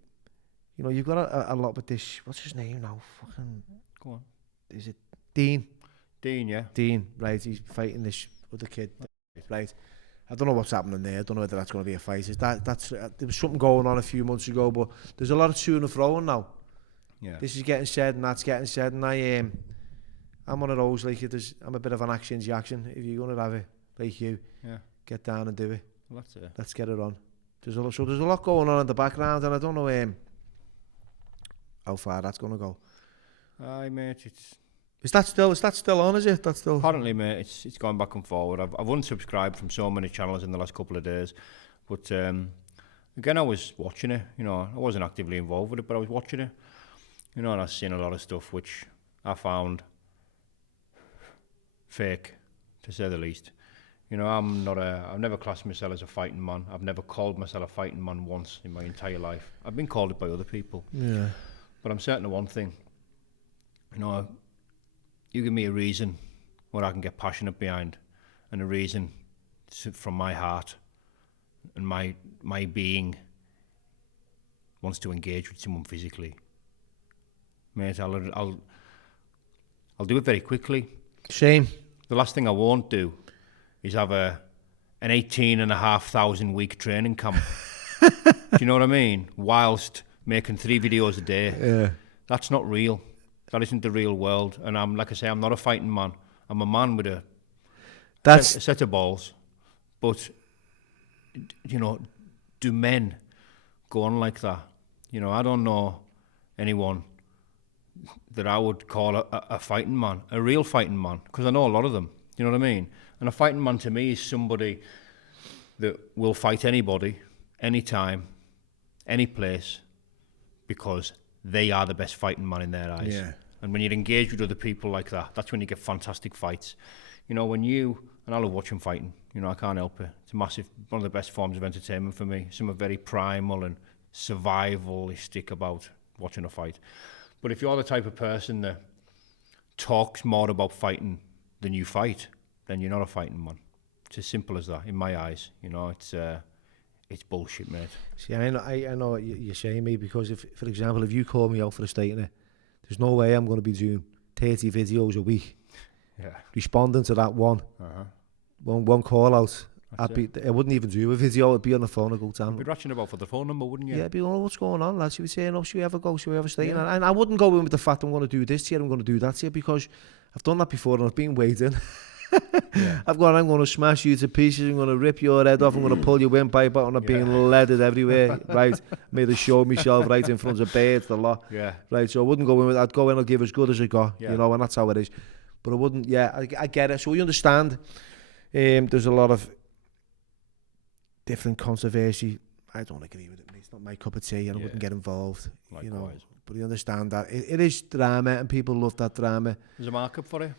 you know, you've got a lot with this. What's his name now? Fucking. Go on. Is it Dean? Dean, yeah. Dean, right? He's fighting this other kid, right? I don't know what's happening there. I don't know whether that's going to be a fight. That's there was something going on a few months ago, but there's a lot of to and fro now. Yeah. This is getting said and that's getting said, and I'm one of those, like, I'm a bit of an action Jackson. If you're going to have it, like you, get down and do it. Well, that's it. Let's get it on. There's a lot going on in the background, and I don't know how far that's going to go. Aye, mate, Is that still on, is it? That's still... Apparently, mate, it's gone back and forward. I've unsubscribed from so many channels in the last couple of days. But, again, I was watching it. You know, I wasn't actively involved with it, but I was watching it. You know, and I've seen a lot of stuff which I found fake, to say the least. You know, I've never classed myself as a fighting man. I've never called myself a fighting man once in my entire life. I've been called it by other people. Yeah. But I'm certain of one thing. You know, you give me a reason what I can get passionate behind, and a reason from my heart and my being wants to engage with someone physically. Mate, I'll do it very quickly. Same. The last thing I won't do is have an 18,500 week training camp. Do you know what I mean? Whilst making 3 videos a day. Yeah. That's not real. That isn't the real world. And I'm, like I say, I'm not a fighting man. I'm a man with a set of balls. But, you know, do men go on like that? You know, I don't know anyone that I would call a fighting man, a real fighting man, because I know a lot of them. You know what I mean? And a fighting man to me is somebody that will fight anybody, anytime, any place, because they are the best fighting man in their eyes. Yeah. And when you're engaged with other people like that, that's when you get fantastic fights. You know, when you, and I love watching fighting, you know, I can't help it. It's a massive, one of the best forms of entertainment for me. Some are very primal and survivalistic about watching a fight. But if you're the type of person that talks more about fighting than you fight, then you're not a fighting man. It's as simple as that, in my eyes. You know, it's it's bullshit, mate. See, I know what you're saying, mate, because if, for example, if you call me out for a statement, there's no way I'm going to be doing 30 videos a week. Yeah. Responding to that one call out. I wouldn't even do a video. I'd be on the phone and go down. You'd be ratching about for the phone number, wouldn't you? Yeah, I'd be, what's going on, lads? Should we say, no, should we ever go? Should we ever stay? Yeah. And I wouldn't go in with the fact I'm going to do this here, I'm going to do that here, because I've done that before and I've been waiting. I'm going to smash you to pieces, I'm going to rip your head off, I'm going to pull your windpipe out, and I'm being leaded everywhere, right? Made a show myself right in front of birds, the lot. Yeah. Right, so I wouldn't go in with, I'd go in and give as good as I got, you know, and that's how it is. But I wouldn't, I get it. So we understand there's a lot of different controversy. I don't agree with it, mate. It's not my cup of tea, and I wouldn't get involved. Likewise. You know, but you understand that it is drama, and people love that drama. There's a market for it.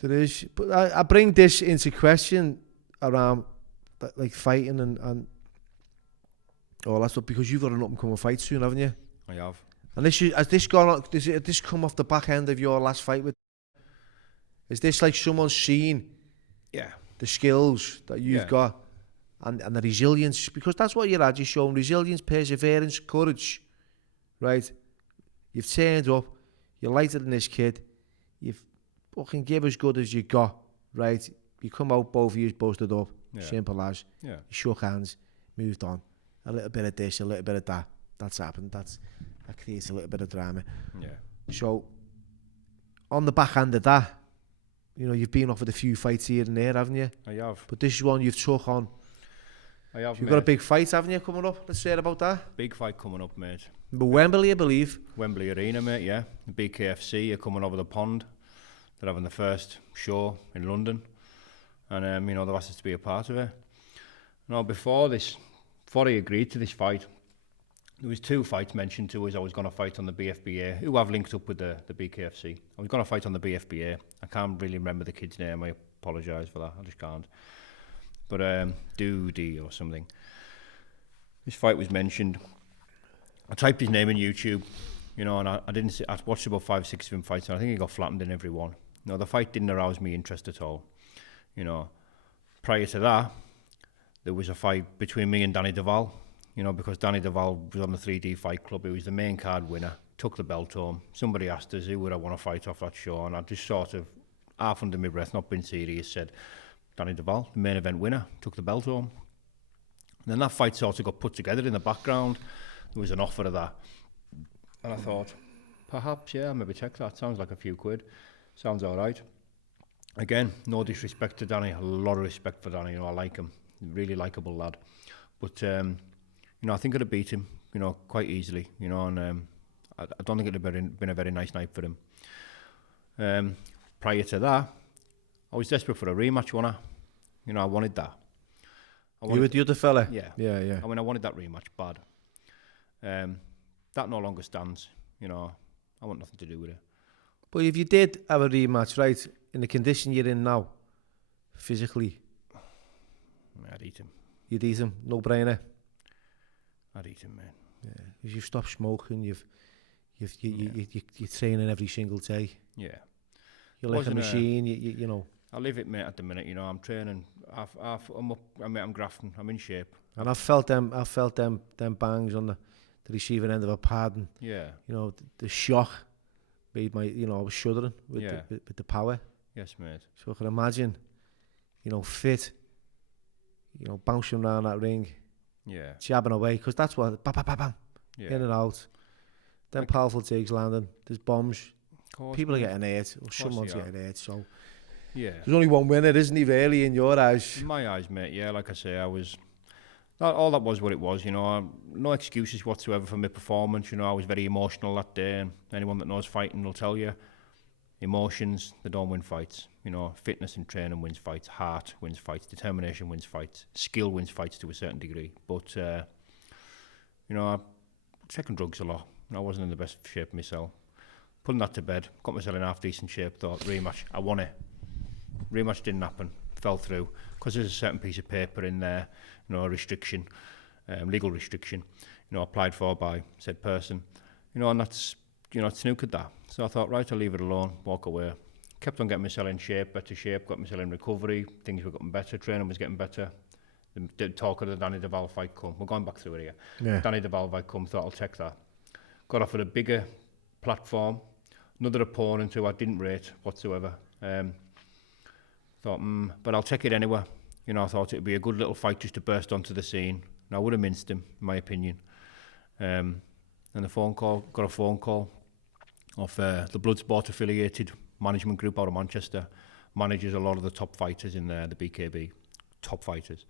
There is, but I bring this into question around like fighting and all that stuff, because you've got an up and coming fight soon, haven't you? I have. And has this come off the back end of your last fight with? Is this like someone's seen? Yeah. The skills that you've got and the resilience, because that's what you're at. You're showing resilience, perseverance, courage, right? You've turned up. You're lighter than this kid. You've fucking give as good as you got, right? You come out, both of you posted up, simple as. Yeah. You shook hands, moved on. A little bit of this, a little bit of that. That's happened. That creates a little bit of drama. Yeah. So, on the back end of that, you know, you've been offered a few fights here and there, haven't you? I have. But this is one you've took on. I have, You've got a big fight, haven't you, coming up? Let's say about that. Big fight coming up, mate. But Wembley, I believe. Wembley Arena, mate, yeah. The BKFC are coming over the pond. They're having the first show in London. And, you know, they've asked us to be a part of it. Now, before I agreed to this fight, there was 2 fights mentioned to us. I was going to fight on the BFBA, who I've linked up with the BKFC. I was going to fight on the BFBA. I can't really remember the kid's name. I apologise for that. I just can't. But Doody or something. This fight was mentioned. I typed his name in YouTube, you know, and I didn't see, I watched about 5-6 of him fights, and I think he got flattened in every one. No, the fight didn't arouse me interest at all. You know, prior to that, there was a fight between me and Danny Duval. You know, because Danny Duval was on the 3D Fight Club. He was the main card winner, took the belt home. Somebody asked us who would I want to fight off that show, and I just sort of, half under my breath, not being serious, said, Danny Duval, the main event winner, took the belt home. And then that fight sort of got put together in the background. There was an offer of that. And I thought, perhaps, yeah, maybe take that. Sounds like a few quid. Sounds all right. Again, no disrespect to Danny. A lot of respect for Danny. You know, I like him. Really likeable lad. But, you know, I think I'd have beat him, you know, quite easily. You know, and I don't think it'd have been a very nice night for him. Prior to that, I was desperate for a rematch, wasn't I? You know, I wanted that. You with the other fella? Yeah. Yeah. I mean, I wanted that rematch bad. That no longer stands. You know, I want nothing to do with it. But if you did have a rematch, right, in the condition you're in now, physically, I'd eat him. You'd eat him, no brainer. I'd eat him, man. Yeah, because you've stopped smoking, you're training every single day. Yeah. You're like a machine, you know. I live it, mate, at the minute. You know, I'm training. I'm up. I'm grafting. I'm in shape. And I felt them bangs on the receiving end of a pad, and yeah, you know, the shock made my, you know, I was shuddering with the power. Yes, mate. So I can imagine, you know, fit, you know, bouncing around that ring, jabbing away, because that's what bam, in and out. Then powerful takes landing. There's bombs. People are getting hurt, or someone's getting hurt. So yeah, there's only one winner, isn't he? Really, in your eyes? In my eyes, mate. Yeah, like I say, I was. All that was what it was, you know. No excuses whatsoever for my performance. You know, I was very emotional that day, and anyone that knows fighting will tell you, emotions, they don't win fights. You know, fitness and training wins fights. Heart wins fights. Determination wins fights. Skill wins fights to a certain degree. But you know, I taken drugs a lot. I wasn't in the best shape myself. Putting that to bed, got myself in half decent shape. Thought rematch, I won it. Rematch didn't happen. Fell through because there's a certain piece of paper in there, you know, a restriction, legal restriction, you know, applied for by said person, you know, and that's, you know, snookered that. So I thought, right, I'll leave it alone, walk away. Kept on getting myself in shape, better shape, got myself in recovery, things were getting better, training was getting better. The talk of the Danny Duval fight come. We're going back through it here. Yeah. Danny Duval fight come, thought I'll take that. Got offered a bigger platform, another opponent who I didn't rate whatsoever. Thought, but I'll take it anyway. You know, I thought it'd be a good little fight just to burst onto the scene. And I would have minced him, in my opinion. And got a phone call of the Bloodsport affiliated management group out of Manchester. Manages a lot of the top fighters in the BKB, top fighters.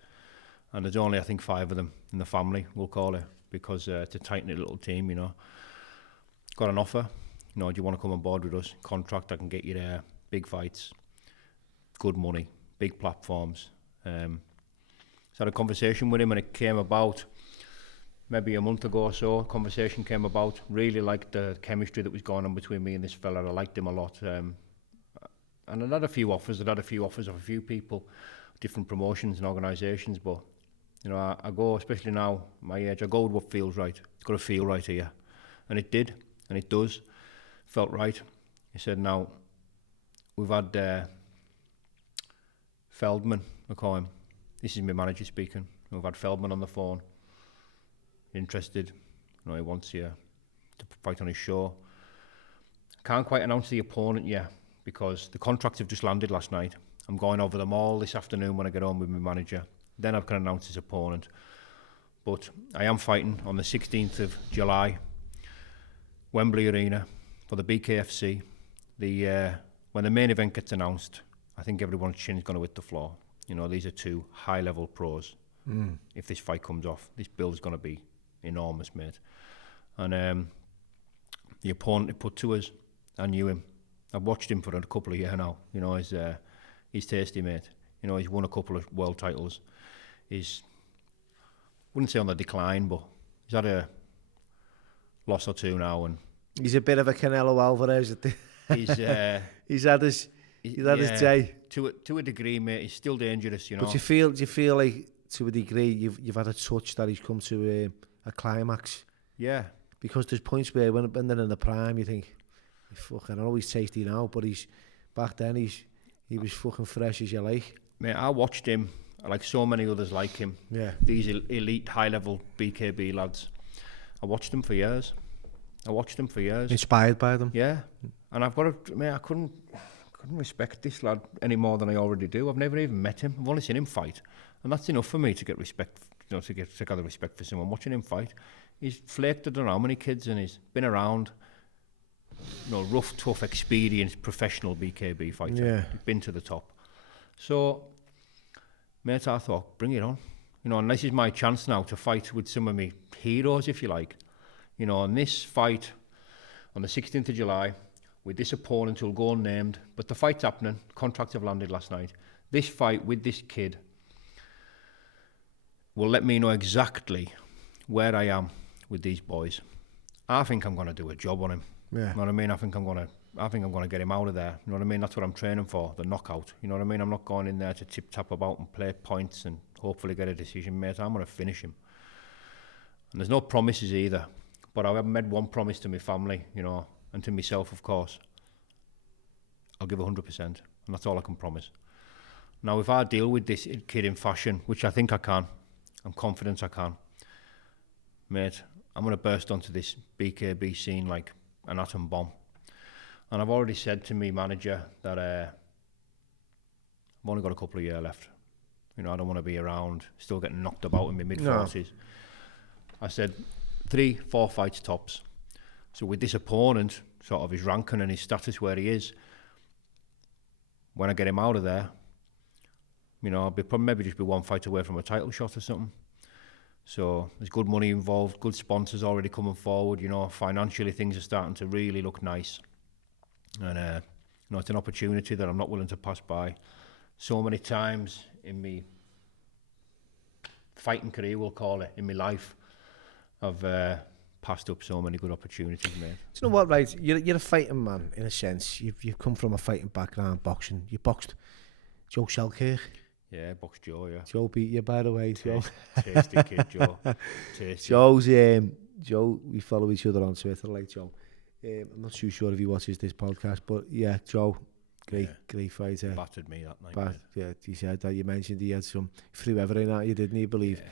And there's only, I think, 5 of them in the family, we'll call it, because it's a tight-knit little team, you know. Got an offer, you know, do you want to come on board with us? Contract, I can get you there, big fights, good money, big platforms. So I had a conversation with him, and it came about maybe a month ago or so. Conversation came about, really liked the chemistry that was going on between me and this fella. I liked him a lot. And I'd had a few offers. I'd had a few offers of a few people, different promotions and organisations. But, you know, I go, especially now, my age, I go with what feels right. It's got to feel right here. And it did, and it does. Felt right. He said, now, we've had Feldman, I call him. This is my manager speaking. We've had Feldman on the phone. Interested. You know, he wants you to fight on his show. Can't quite announce the opponent yet, because the contracts have just landed last night. I'm going over them all this afternoon when I get home with my manager. Then I can announce his opponent. But I am fighting on the 16th of July, Wembley Arena, for the BKFC. When the main event gets announced, I think everyone's chin's going to hit the floor. You know, these are 2 high-level pros. If this fight comes off, this bill's going to be enormous, mate. And the opponent he put to us, I knew him. I've watched him for a couple of years now. You know, he's tasty, mate. You know, he's won a couple of world titles. He's, wouldn't say on the decline, but he's had a loss or 2 now, and he's a bit of a Canelo Alvarez. He's had his day. To a degree, mate. He's still dangerous, you know. But do you feel like, to a degree, you've had a touch that he's come to a climax? Yeah. Because there's points where when they're in the prime, you think, fucking, I know he's tasty now, but back then he was fucking fresh as you like. Mate, I watched him, like so many others like him. Yeah. These elite, high-level BKB lads. I watched them for years. Inspired by them? Yeah. And I've got to, mate, I couldn't respect this lad any more than I already do. I've never even met him. I've only seen him fight. And that's enough for me to get respect, you know, to gather respect for someone. Watching him fight, he's flaked, I don't know how many kids, and he's been around, you know, rough, tough, experienced, professional BKB fighter. Yeah. He's been to the top. So, mate, I thought, bring it on. You know, and this is my chance now to fight with some of my heroes, if you like. You know, and this fight on the 16th of July, with this opponent who'll go unnamed, but the fight's happening, contracts have landed last night. This fight with this kid will let me know exactly where I am with these boys. I think I'm going to do a job on him. Yeah. You know what I mean? I think I'm going to get him out of there. You know what I mean? That's what I'm training for, the knockout. You know what I mean? I'm not going in there to tip-tap about and play points and hopefully get a decision, mate. I'm going to finish him. And there's no promises either. But I haven't made one promise to my family, you know, and to myself, of course. I'll give 100%, and that's all I can promise. Now, if I deal with this kid in fashion, which I think I can, I'm confident I can, mate, I'm going to burst onto this BKB scene like an atom bomb. And I've already said to me manager that I've only got a couple of years left. You know, I don't want to be around, still getting knocked about in my mid-40s. No. I said 3-4 fights tops. So with this opponent, sort of his ranking and his status where he is, when I get him out of there, you know, I'll be maybe just be 1 fight away from a title shot or something. So there's good money involved, good sponsors already coming forward. You know, financially things are starting to really look nice, and you know, it's an opportunity that I'm not willing to pass by. So many times in me fighting career, we'll call it, in my life, I've passed up so many good opportunities, mate. Do you know what, right? You're a fighting man, in a sense. You've come from a fighting background, boxing. You boxed Joe Shalkirk. Yeah, boxed Joe, yeah. Joe beat you, by the way, Joe. Tasty kid, Joe. Tasty. Joe, we follow each other on Twitter, like Joe. I'm not too sure if he watches this podcast, but yeah, Joe, great fighter. Battered me that night. But yeah, you said that, you mentioned he had some, threw everything at you, didn't you, believe? Yeah.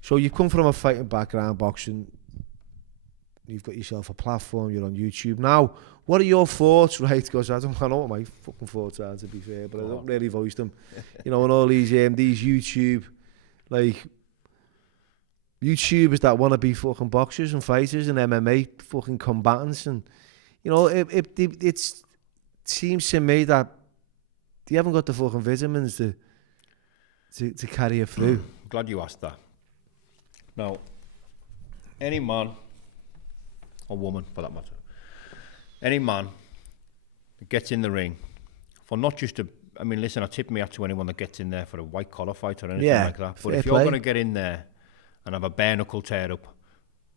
So you've come from a fighting background, boxing. You've got yourself a platform, you're on YouTube. Now, what are your thoughts, right? Because I know what my fucking thoughts are, to be fair, but I don't really voice them. You know, and all these YouTube, like, YouTubers that want to be fucking boxers and fighters and MMA fucking combatants. And, you know, it seems to me that they haven't got the fucking vitamins to carry it through. Glad you asked that. Now, any man, or woman for that matter, any man that gets in the ring for not just listen, I tip me hat to anyone that gets in there for a white collar fight or anything like that. But if you're going to get in there and have a bare knuckle tear up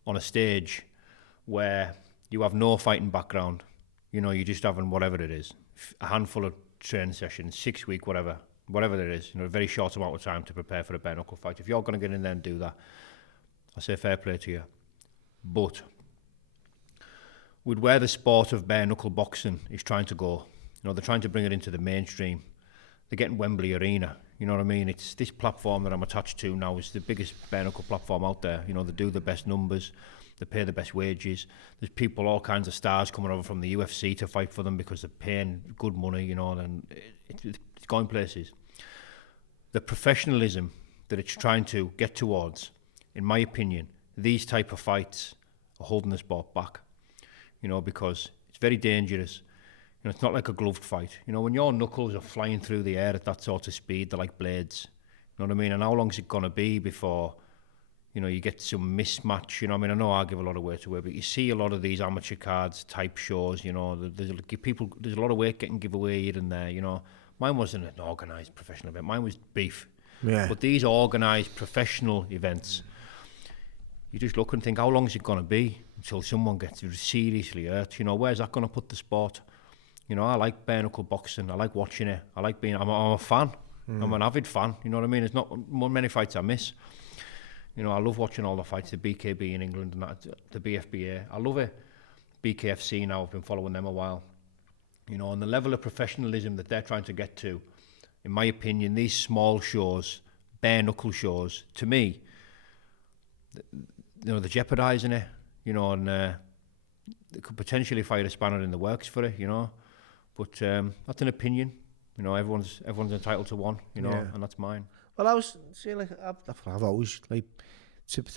on a stage where you have no fighting background, you know, you're just having whatever it is, a handful of training sessions, 6 week, whatever it is, you know, a very short amount of time to prepare for a bare knuckle fight. If you're going to get in there and do that, I say fair play to you. But with where the sport of bare knuckle boxing is trying to go, you know, they're trying to bring it into the mainstream. They're getting Wembley Arena, you know what I mean? It's this platform that I'm attached to now is the biggest bare knuckle platform out there. You know, they do the best numbers, they pay the best wages. There's people, all kinds of stars coming over from the UFC to fight for them because they're paying good money, you know, and it's going places. The professionalism that it's trying to get towards, in my opinion, these type of fights are holding the sport back. You know, because it's very dangerous. You know, it's not like a gloved fight. You know, when your knuckles are flying through the air at that sort of speed, they're like blades. You know what I mean? And how long is it going to be before, you know, you get some mismatch? You know, I mean, I know I give a lot of weight away, but you see a lot of these amateur cards type shows, you know, there's a lot of weight getting given away here and there, you know. Mine wasn't an organised professional event. Mine was beef. Yeah. But these organised professional events, you just look and think, how long is it going to be until someone gets seriously hurt? You know, where's that going to put the sport? You know, I like bare knuckle boxing. I like watching it. I like I'm a fan. I'm an avid fan. You know what I mean? It's not many fights I miss. You know, I love watching all the fights, the BKB in England and that, the BFBA. I love it. BKFC now, I've been following them a while. You know, and the level of professionalism that they're trying to get to, in my opinion, these small shows, bare knuckle shows, to me, you know, they're jeopardising it, you know, and they could potentially fire a spanner in the works for it, you know. But that's an opinion, you know. Everyone's entitled to one, you know, and that's mine. Well, I was saying, like, I've always, like,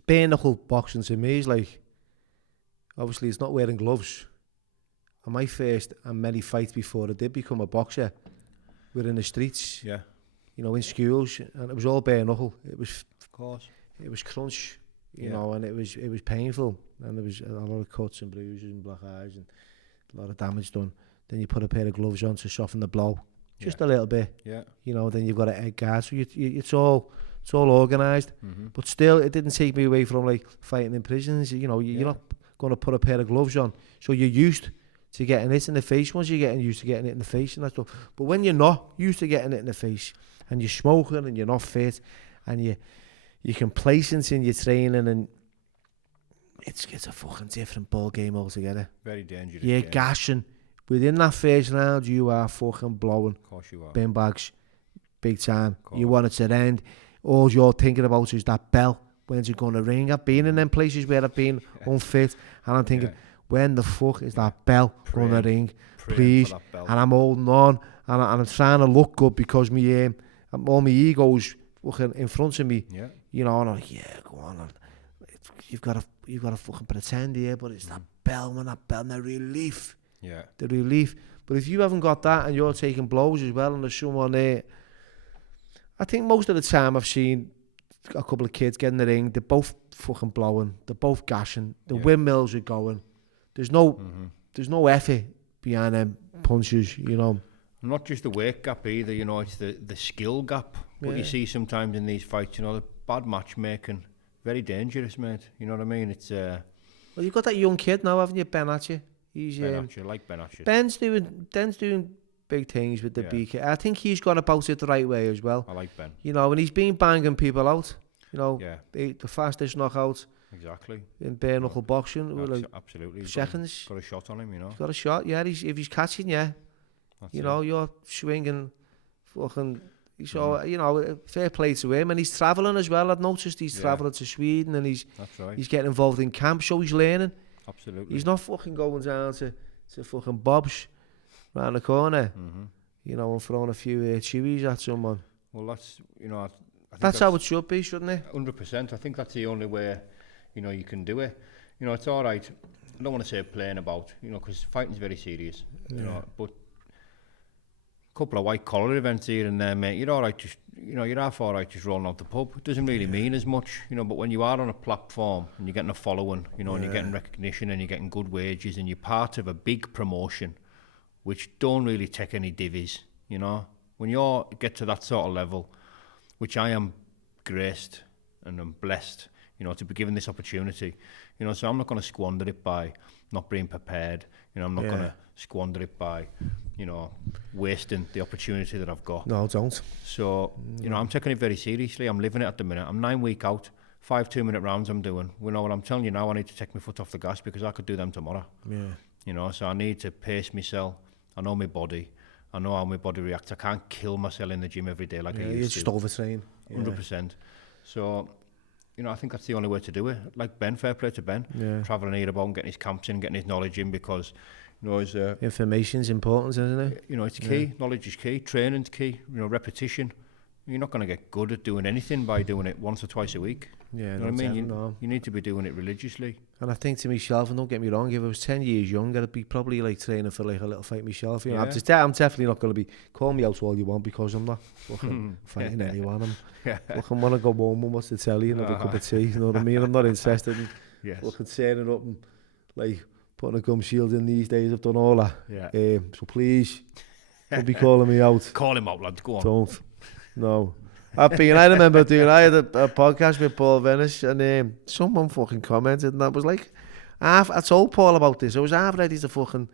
bare knuckle boxing to me is like, obviously it's not wearing gloves. And my first and many fights before I did become a boxer were in the streets, you know, in schools, and it was all bare knuckle. It was, of course, it was crunch, you know, and it was painful, and there was a lot of cuts and bruises and black eyes and a lot of damage done. Then you put a pair of gloves on to soften the blow, just a little bit, you know. Then you've got an egg guard, so it's all organised. But still, it didn't take me away from, like, fighting in prisons. You know, you're not going to put a pair of gloves on, so you're used to getting it in the face. Once you're getting used to getting it in the face and that stuff, but when you're not used to getting it in the face, and you're smoking and you're not fit, and you're complacent in your training, and it's a fucking different ball game altogether. Very dangerous. You're gashing. Within that first round, you are fucking blowing. Of course you are. Bin bags, big time. You want it to end. All you're thinking about is that bell. When's it going to ring? I've been in them places where I've been unfit, and I'm thinking, when the fuck is that bell going to ring? Please. And I'm holding on, and I'm trying to look good because all my ego's fucking in front of me. You know, and I'm like, go on. You've got to fucking pretend here, but it's that bell, man, that bell, and the relief. The relief. But if you haven't got that and you're taking blows as well, and there's someone there, I think most of the time I've seen a couple of kids get in the ring, they're both fucking blowing, they're both gashing, the windmills are going. There's no effort behind them punches, you know. Not just the weight gap either, you know, it's the skill gap. What you see sometimes in these fights, you know, the bad matchmaking, very dangerous, mate. You know what I mean? It's well, you've got that young kid now, haven't you, Ben Hatcher? He's Ben Hatcher, like Ben Hatcher. Ben's doing big things with the BK. I think he's gone about it the right way as well. I like Ben. You know, and he's been banging people out. You know, the fastest knockout. Exactly. In bare knuckle boxing, like absolutely. Seconds. Got a shot on him, you know. He's got a shot, if he's catching, You know, you're swinging fucking... So, you know, fair play to him. And he's travelling as well. I've noticed he's travelling to Sweden and he's getting involved in camp, so he's learning. Absolutely. He's not fucking going down to fucking Bob's round the corner, you know, and throwing a few chewies at someone. Well, that's, you know, I think that's how it should be, shouldn't it? 100%. I think that's the only way, you know, you can do it. You know, it's all right. I don't want to say playing about, you know, because fighting's very serious, you know, but couple of white collar events here and there, mate, you're all right, just, you know, you're half all right just rolling out the pub. It doesn't really mean as much, you know, but when you are on a platform and you're getting a following, you know, and you're getting recognition and you're getting good wages and you're part of a big promotion which don't really take any divvies, you know, when you get to that sort of level, which I am graced and I'm blessed, you know, to be given this opportunity, you know, so I'm not going to squander it by not being prepared, you know, I'm not going to squander it by, you know, wasting the opportunity that I've got. No, don't. So, you know, I'm taking it very seriously. I'm living it at the minute. I'm 9 weeks out, 5 2-minute rounds I'm doing. You know what I'm telling you now, I need to take my foot off the gas because I could do them tomorrow. Yeah. You know, so I need to pace myself. I know my body. I know how my body reacts. I can't kill myself in the gym every day like I used to. You just overtrain. 100%. So, you know, I think that's the only way to do it. Like Ben, fair play to Ben. Travelling here about and getting his camps in, getting his knowledge in because, you know, information's important, isn't it? You know, it's key. Knowledge is key. Training's key. You know, repetition. You're not going to get good at doing anything by doing it once or twice a week. Yeah, you know what I mean? You need to be doing it religiously. And I think to myself, and don't get me wrong, if I was 10 years younger, I'd be probably like training for like a little fight myself. You know, I'm definitely not going to be, call me out all you want because I'm not fucking fighting anyone. I'm fucking want to go home and watch the telly and have a cup of tea, you know what I mean? I'm not interested in fucking turning up and like putting a gum shield in these days. I've done all that. So please, don't be calling me out. Call him out, lad. Go on. Don't. No. I remember I had a podcast with Paul Venice and someone fucking commented and I was like, I told Paul about this. I was half ready to fucking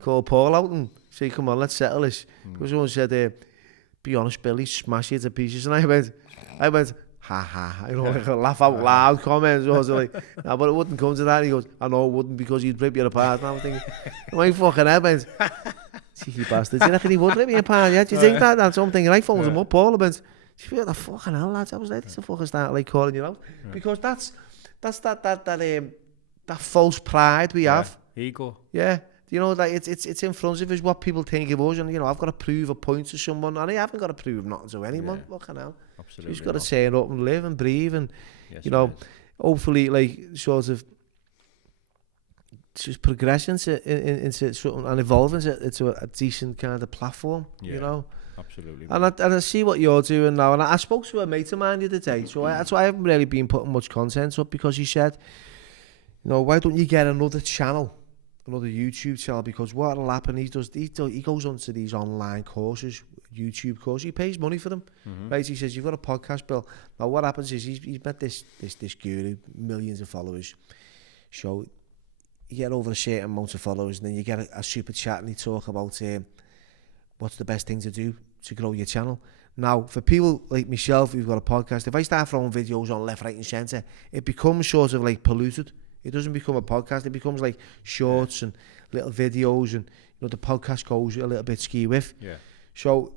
call Paul out and say, come on, let's settle this. Because someone said, be honest, Billy, smash you to pieces. And I went, ha ha, you know, like a laugh out loud comments. I was like, no, but it wouldn't come to that. He goes, I know it wouldn't because he'd rip you apart. And I was thinking, my fucking head went, cheeky bastard, do you reckon he would rip me apart? Yeah, do you think that? That's something. And I phoned him up, Paul, and she feel the fucking hell, lads. I was ready to fucking start like calling you out because that's that false pride we have. Ego. Yeah, you know, like it's in front of us what people think of us, and you know, I've got to prove a point to someone, and I haven't got to prove nothing to anyone. Fucking hell. Absolutely. You've got to turn up and live and breathe, and you know, hopefully, like sort of just progression into something and evolving into a decent kind of platform. You know. Absolutely. And I see what you're doing now. And I spoke to a mate of mine the other day. So that's why I haven't really been putting much content up because he said, you know, why don't you get another channel, another YouTube channel? Because what'll happen, he goes onto these online courses, YouTube courses. He pays money for them, right? He says, you've got a podcast, Bill. Now what happens is he's met this guru, millions of followers. So you get over a certain amount of followers and then you get a super chat and they talk about what's the best thing to do to grow your channel. Now, for people like myself who've got a podcast, if I start throwing videos on left, right and centre, it becomes sort of like polluted. It doesn't become a podcast. It becomes like shorts and little videos and, you know, the podcast goes a little bit ski-whiff. Yeah. So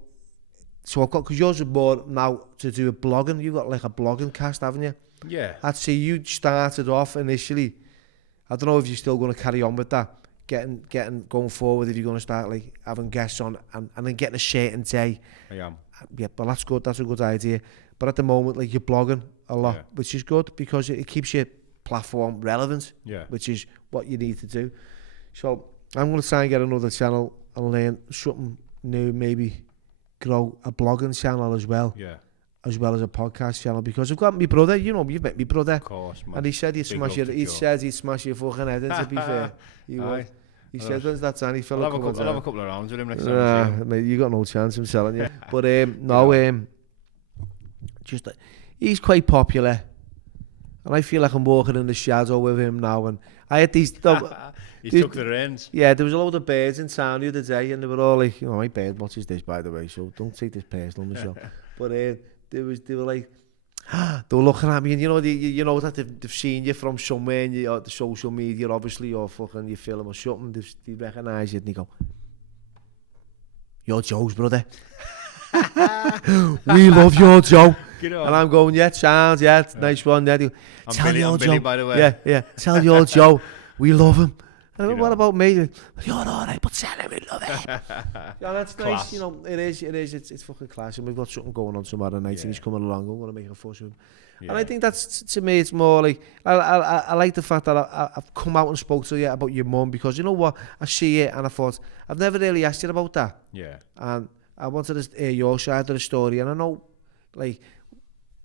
I've got, because yours is more now to do with blogging. You've got like a blogging cast, haven't you? Yeah. I'd say you started off initially. I don't know if you're still going to carry on with that. Getting going forward, if you're going to start like having guests on and then getting a certain day. I am. Yeah, but that's good. That's a good idea. But at the moment, like you're blogging a lot, which is good because it keeps your platform relevant. Yeah. Which is what you need to do. So I'm going to try and get another channel and learn something new. Maybe grow a blogging channel as well. Yeah. As well as a podcast channel because I've got my brother. You know, you've met my brother. Of course, man. And he said he'd smash your. He said he'd smash your fucking head in. To be fair, he would. He said, "When's that Danny fella?" I'll have a couple of rounds with him next time. Mate, you got no chance. I'm telling you. But just he's quite popular, and I feel like I'm walking in the shadow with him now. And I had these. He took the reins. Yeah, there was a load of birds in town the other day, and they were all like, "You know, my bird watches this, by the way, so don't take this personal, Michelle." But they were like, they were looking at me, and you know that they've seen you from somewhere, and the social media, obviously, or fucking you film or something. They recognise you, and they go, you're Joe's brother. We love your Joe. You know, And I'm going, yeah, sounds, nice one. Yeah. Tell your Joe. Billy, by the way. Yeah. Tell your Joe, we love him. And I went, what know. about me? You're all right, but tell him we love him. Yeah, that's Class. nice. You know, it is. It's fucking class. And we've got something going on tomorrow night, and he's coming along. I'm going to make a fuss with him. Yeah. And I think that's, to me, it's more like, I like the fact that I've come out and spoke to you about your mum, because you know what? I see it, and I thought, I've never really asked you about that. Yeah. And I wanted to hear your side of the story, and I know, like,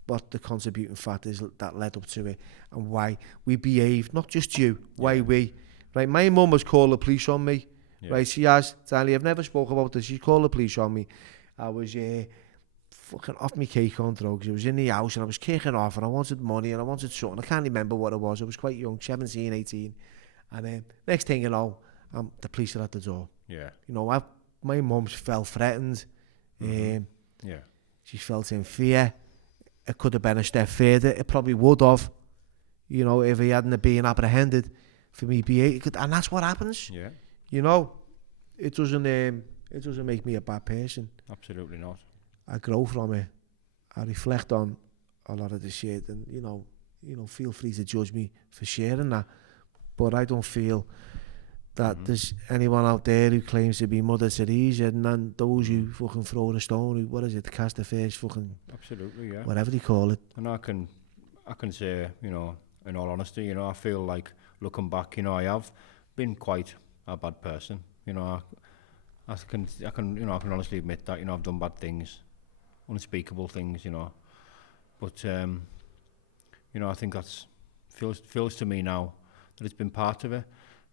what the contributing factor is that led up to it, and why we behaved, not just you, why we. Right, my mum has called the police on me. Yeah. Right, she has. Danny, I've never spoke about this. She called the police on me. I was fucking off my cake on drugs. I was in the house and I was kicking off, and I wanted money and I wanted something. I can't remember what it was. I was quite young, 17, 18. And next thing you know, the police are at the door. Yeah. You know, my mum felt threatened. Yeah. She felt in fear. It could have been a step further. It probably would have, you know, if he hadn't been apprehended. For me, and that's what happens. Yeah. You know, it doesn't make me a bad person. Absolutely not. I grow from it. I reflect on a lot of the shit, and you know, feel free to judge me for sharing that. But I don't feel that there's anyone out there who claims to be Mother Teresa, and then those who fucking throw the stone, who, what is it, cast the first fucking, absolutely, yeah, whatever they call it. And I can say, you know, in all honesty, you know, I feel like, looking back, you know, I have been quite a bad person. You know, I can honestly admit that. You know, I've done bad things, unspeakable things. You know, but you know, I think that's feels to me now that it's been part of it.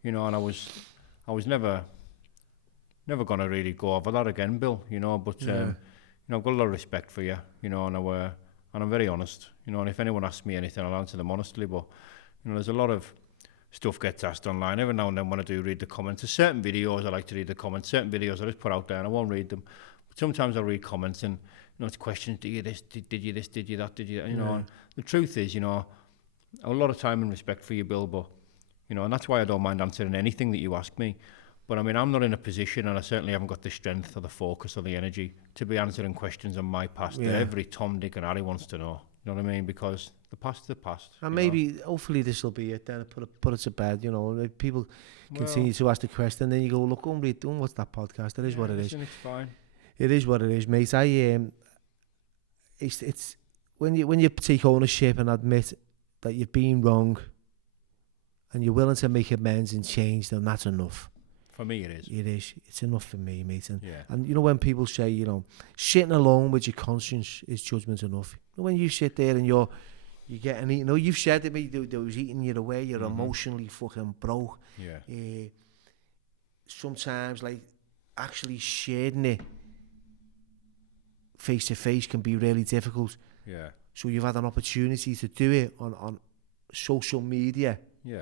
You know, and I was never gonna really go over that again, Bill. You know, but you know, I've got a lot of respect for you. You know, and I'm very honest. You know, and if anyone asks me anything, I'll answer them honestly. But you know, there's a lot of stuff gets asked online. Every now and then when I do read the comments, there's certain videos I like to read the comments, certain videos I just put out there and I won't read them. But sometimes I read comments and, you know, it's questions, did you this, did you this, did you that, did you that, you know. And the truth is, you know, I have a lot of time and respect for you, Bill, but, you know, and that's why I don't mind answering anything that you ask me. But I mean, I'm not in a position, and I certainly haven't got the strength or the focus or the energy to be answering questions on my past that every Tom, Dick and Harry wants to know. You know what I mean? Because the past is the past. And maybe, hopefully this will be it then, put it to bed, you know. If people continue to ask the question, then you go, look, what's that podcast? It is what it is. It's fine. It is what it is, mate. It's when you take ownership and admit that you've been wrong and you're willing to make amends and change, then that's enough. For me, it is. It is. It's enough for me, mate. And yeah. you know, when people say, you know, sitting alone with your conscience is judgment enough. You know, when you sit there and you're getting, you know, you've said to me, there was eating you away, you're emotionally fucking broke. Yeah. Sometimes, like, actually sharing it face to face can be really difficult. Yeah. So you've had an opportunity to do it on social media. Yeah.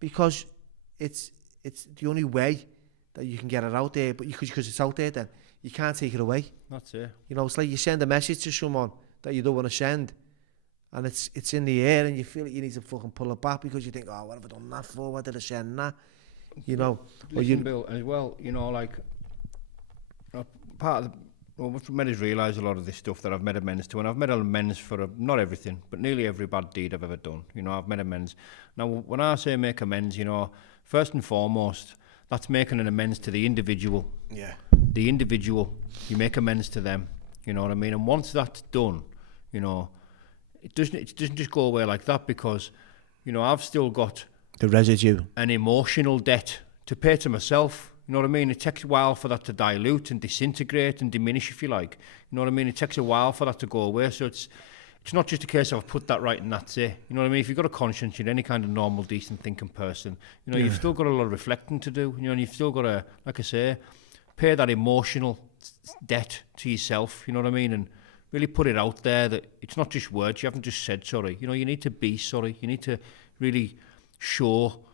Because it's the only way that you can get it out there, but because it's out there, then you can't take it away. That's it. You know, it's like you send a message to someone that you don't want to send, and it's in the air, and you feel like you need to fucking pull it back because you think, oh, what have I done that for? Why did I send that? You know. Listen, Bill, as well, you know, like, part of what's made us realise a lot of this stuff that I've made amends to, and I've made amends for not everything, but nearly every bad deed I've ever done. You know, I've made amends. Now, when I say make amends, you know, first and foremost, that's making an amends to the individual. Yeah. The individual, you make amends to them. You know what I mean? And once that's done, you know, it doesn't just go away like that, because, you know, I've still got the residue, an emotional debt to pay to myself. You know what I mean? It takes a while for that to dilute and disintegrate and diminish, if you like. You know what I mean? It takes a while for that to go away. So it's not just a case of I've put that right and that's it. You know what I mean? If you've got a conscience, you're any kind of normal, decent thinking person, you know, you've still got a lot of reflecting to do. You know, and you've still got to, like I say, pay that emotional debt to yourself. You know what I mean? And really put it out there that it's not just words. You haven't just said sorry. You know, you need to be sorry. You need to really show,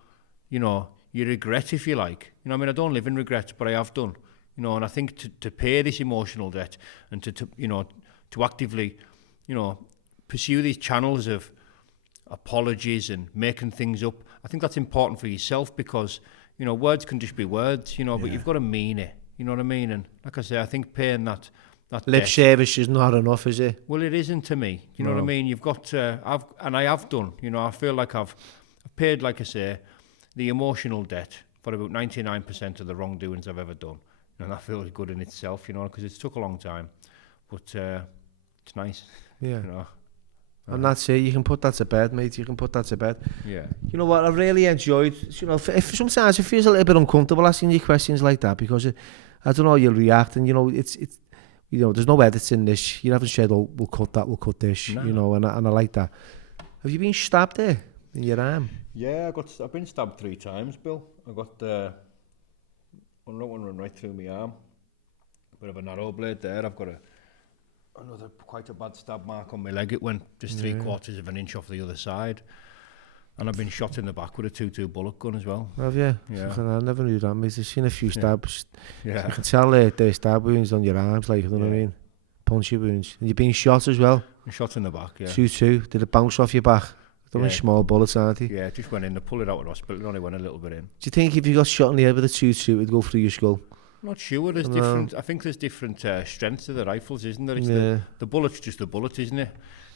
you know, your regret, if you like. You know, I mean, I don't live in regret, but I have done. You know, and I think to pay this emotional debt and to you know, to actively, you know, pursue these channels of apologies and making things up, I think that's important for yourself, because, you know, words can just be words, you know, but you've got to mean it. You know what I mean? And like I say, I think paying that Lip debt, service is not enough, is it? well, it isn't to me. You know what I mean? You've got to, I have done. You know, I feel like I've paid, like I say, the emotional debt for about 99% of the wrongdoings I've ever done, and that feels good in itself. You know, because it's took a long time, but it's nice. Yeah. You know. And that's it. You can put that to bed, mate. You can put that to bed. Yeah. You know what? I really enjoyed. You know, if sometimes it feels a little bit uncomfortable asking you questions like that because I don't know how you'll react, and you know, it's you know, there's no edits in this. You haven't said, "Oh, we'll cut that, we'll cut this." No. You know, and I like that. Have you been stabbed there in your arm? Yeah, I've been stabbed 3 times, Bill. I got one run right through my arm. Bit of a narrow blade there. I've got another quite a bad stab mark on my leg. It went just 3/4 of an inch off the other side. And I've been shot in the back with a 2.2 bullet gun as well. Have you? Yeah. Fucking, I never knew that, mate. I've seen a few stabs. Yeah. You can tell the stab wounds on your arms, like, you know what I mean? Puncture wounds. And you've been shot as well? Shot in the back, yeah. 2-2. Did it bounce off your back? They're only small bullets, aren't they? Yeah, it just went in. They pulled it out of the hospital. It only went a little bit in. Do you think if you got shot in the head with a 2-2, it would go through your skull? I'm not sure. There's different. I think there's different strengths to the rifles, isn't there? It's Yeah. the bullet's just the bullet, isn't it?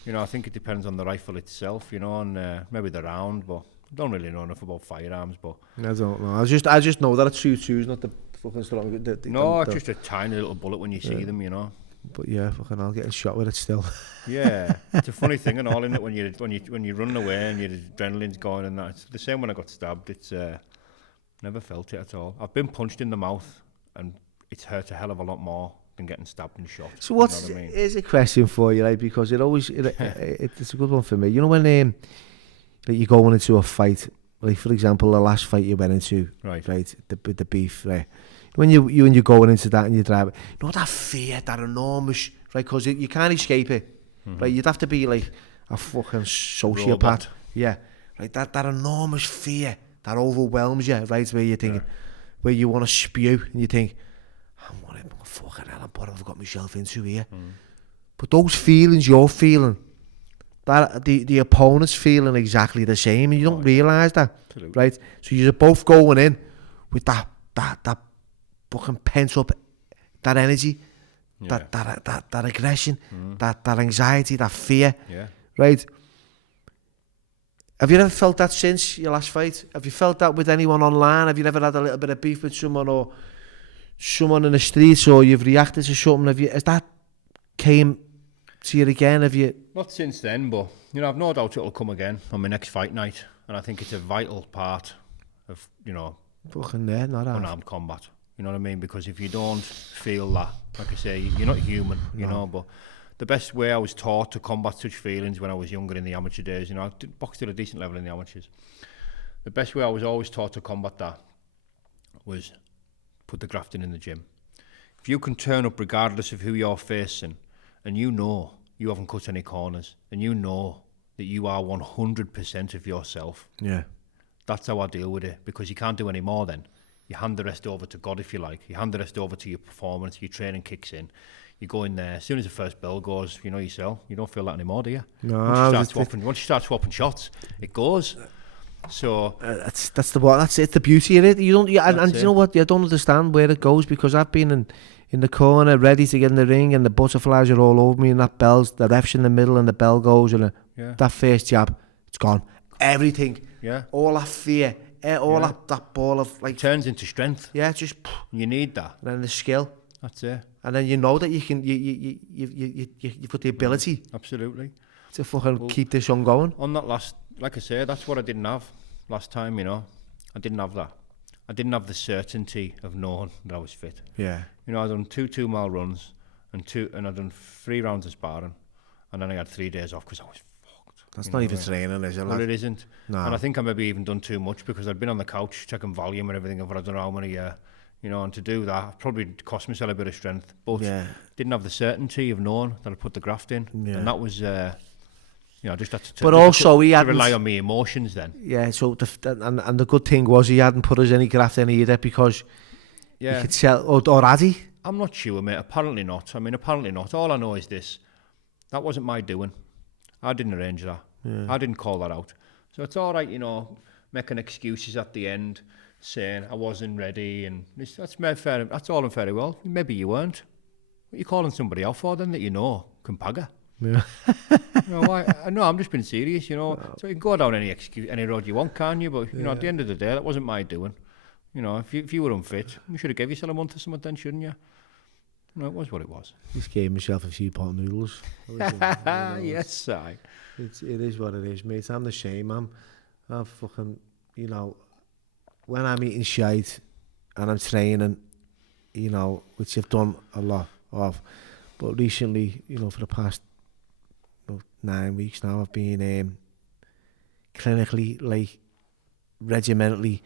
You know, I think it depends on the rifle itself, you know, and maybe the round, but I don't really know enough about firearms, but... I don't know. I just know that a 2-2 is not the fucking strong... it's just a tiny little bullet when you see them, you know. But yeah, fucking I'll get shot with it still. Yeah, it's a funny thing and all, isn't it? When you run away and your adrenaline's going and that. It's the same when I got stabbed. It's never felt it at all. I've been punched in the mouth and it's hurt a hell of a lot more than getting stabbed and shot. So what's... Here's a question for you, right? Because it always... it's a good one for me. You know when like you're going into a fight, like for example, the last fight you went into, right, the beef, right? When you're going into that and you drive, you know that fear, that enormous, right? Because you can't escape it, right? You'd have to be like a fucking sociopath, robot. Yeah, right. That enormous fear that overwhelms you, right? Where you're thinking, where you want to spew, and you think, what have I got myself into here? But those feelings you're feeling, that the opponent's feeling exactly the same, and you don't realise that, right? So you're both going in with that fucking pent up, that energy, that aggression, that anxiety, that fear, right? Have you ever felt that since your last fight? Have you felt that with anyone online? Have you ever had a little bit of beef with someone or someone in the streets, or you've reacted to something? Has that came to you again? Have you? Not since then, but you know, I've no doubt it'll come again on my next fight night, and I think it's a vital part of, you know, unarmed combat. You know what I mean? Because if you don't feel that, like I say, you're not human, you know. But the best way I was taught to combat such feelings when I was younger in the amateur days, you know, I boxed at a decent level in the amateurs. The best way I was always taught to combat that was put the grafting in the gym. If you can turn up regardless of who you're facing, and you know you haven't cut any corners, and you know that you are 100% of yourself, that's how I deal with it, because you can't do any more then. You hand the rest over to God, if you like. You hand the rest over to your performance, your training kicks in. You go in there, as soon as the first bell goes, you know yourself, you don't feel that anymore, do you? No. Once you start swapping shots, it goes. So that's it, the beauty of it. You don't, and you know what? I don't understand where it goes, because I've been in the corner, ready to get in the ring, and the butterflies are all over me, and that bell's, the ref's in the middle, and the bell goes, and that first jab, it's gone. Everything. Yeah. All that fear. All that ball of like... It turns into strength. Yeah, just... You need that. And then the skill. That's it. And then you know that you can... You've got the ability. Absolutely. To fucking keep this on going. On that last... Like I say, that's what I didn't have last time, you know. I didn't have that. I didn't have the certainty of knowing that I was fit. Yeah. You know, I'd done 2 2-mile runs and I'd done 3 rounds of sparring, and then I had 3 days off because I was... That's not even training, is it? Well, it isn't. No. And I think I maybe even done too much, because I'd been on the couch checking volume and everything for I don't know how many, you know, and to do that probably cost myself a bit of strength, but didn't have the certainty of knowing that I put the graft in, and that was, you know, I just had to. But also he hadn't rely on my emotions then. Yeah. So and the good thing was he hadn't put us any graft in either, because you could tell, or had he? I'm not sure, mate. Apparently not. I mean, apparently not. All I know is this: that wasn't my doing. I didn't arrange that. I didn't call that out. So it's all right, you know, making excuses at the end, saying I wasn't ready, and that's fair. That's all and very well. Maybe you weren't. What are you calling somebody out for then that you know can pagger? Yeah. No, I'm just being serious, you know. So you can go down any road you want, can't you? But, you know, at the end of the day, that wasn't my doing. You know, if you were unfit, you should have gave yourself a month or something then, shouldn't you? No, it was what it was. Just gave myself a few pot noodles. Yes, it is what it is, mate. I'm the same. I'm fucking, you know, when I'm eating shite and I'm training, you know, which I've done a lot of, but recently, you know, for the past 9 weeks now, I've been clinically, like, regimentally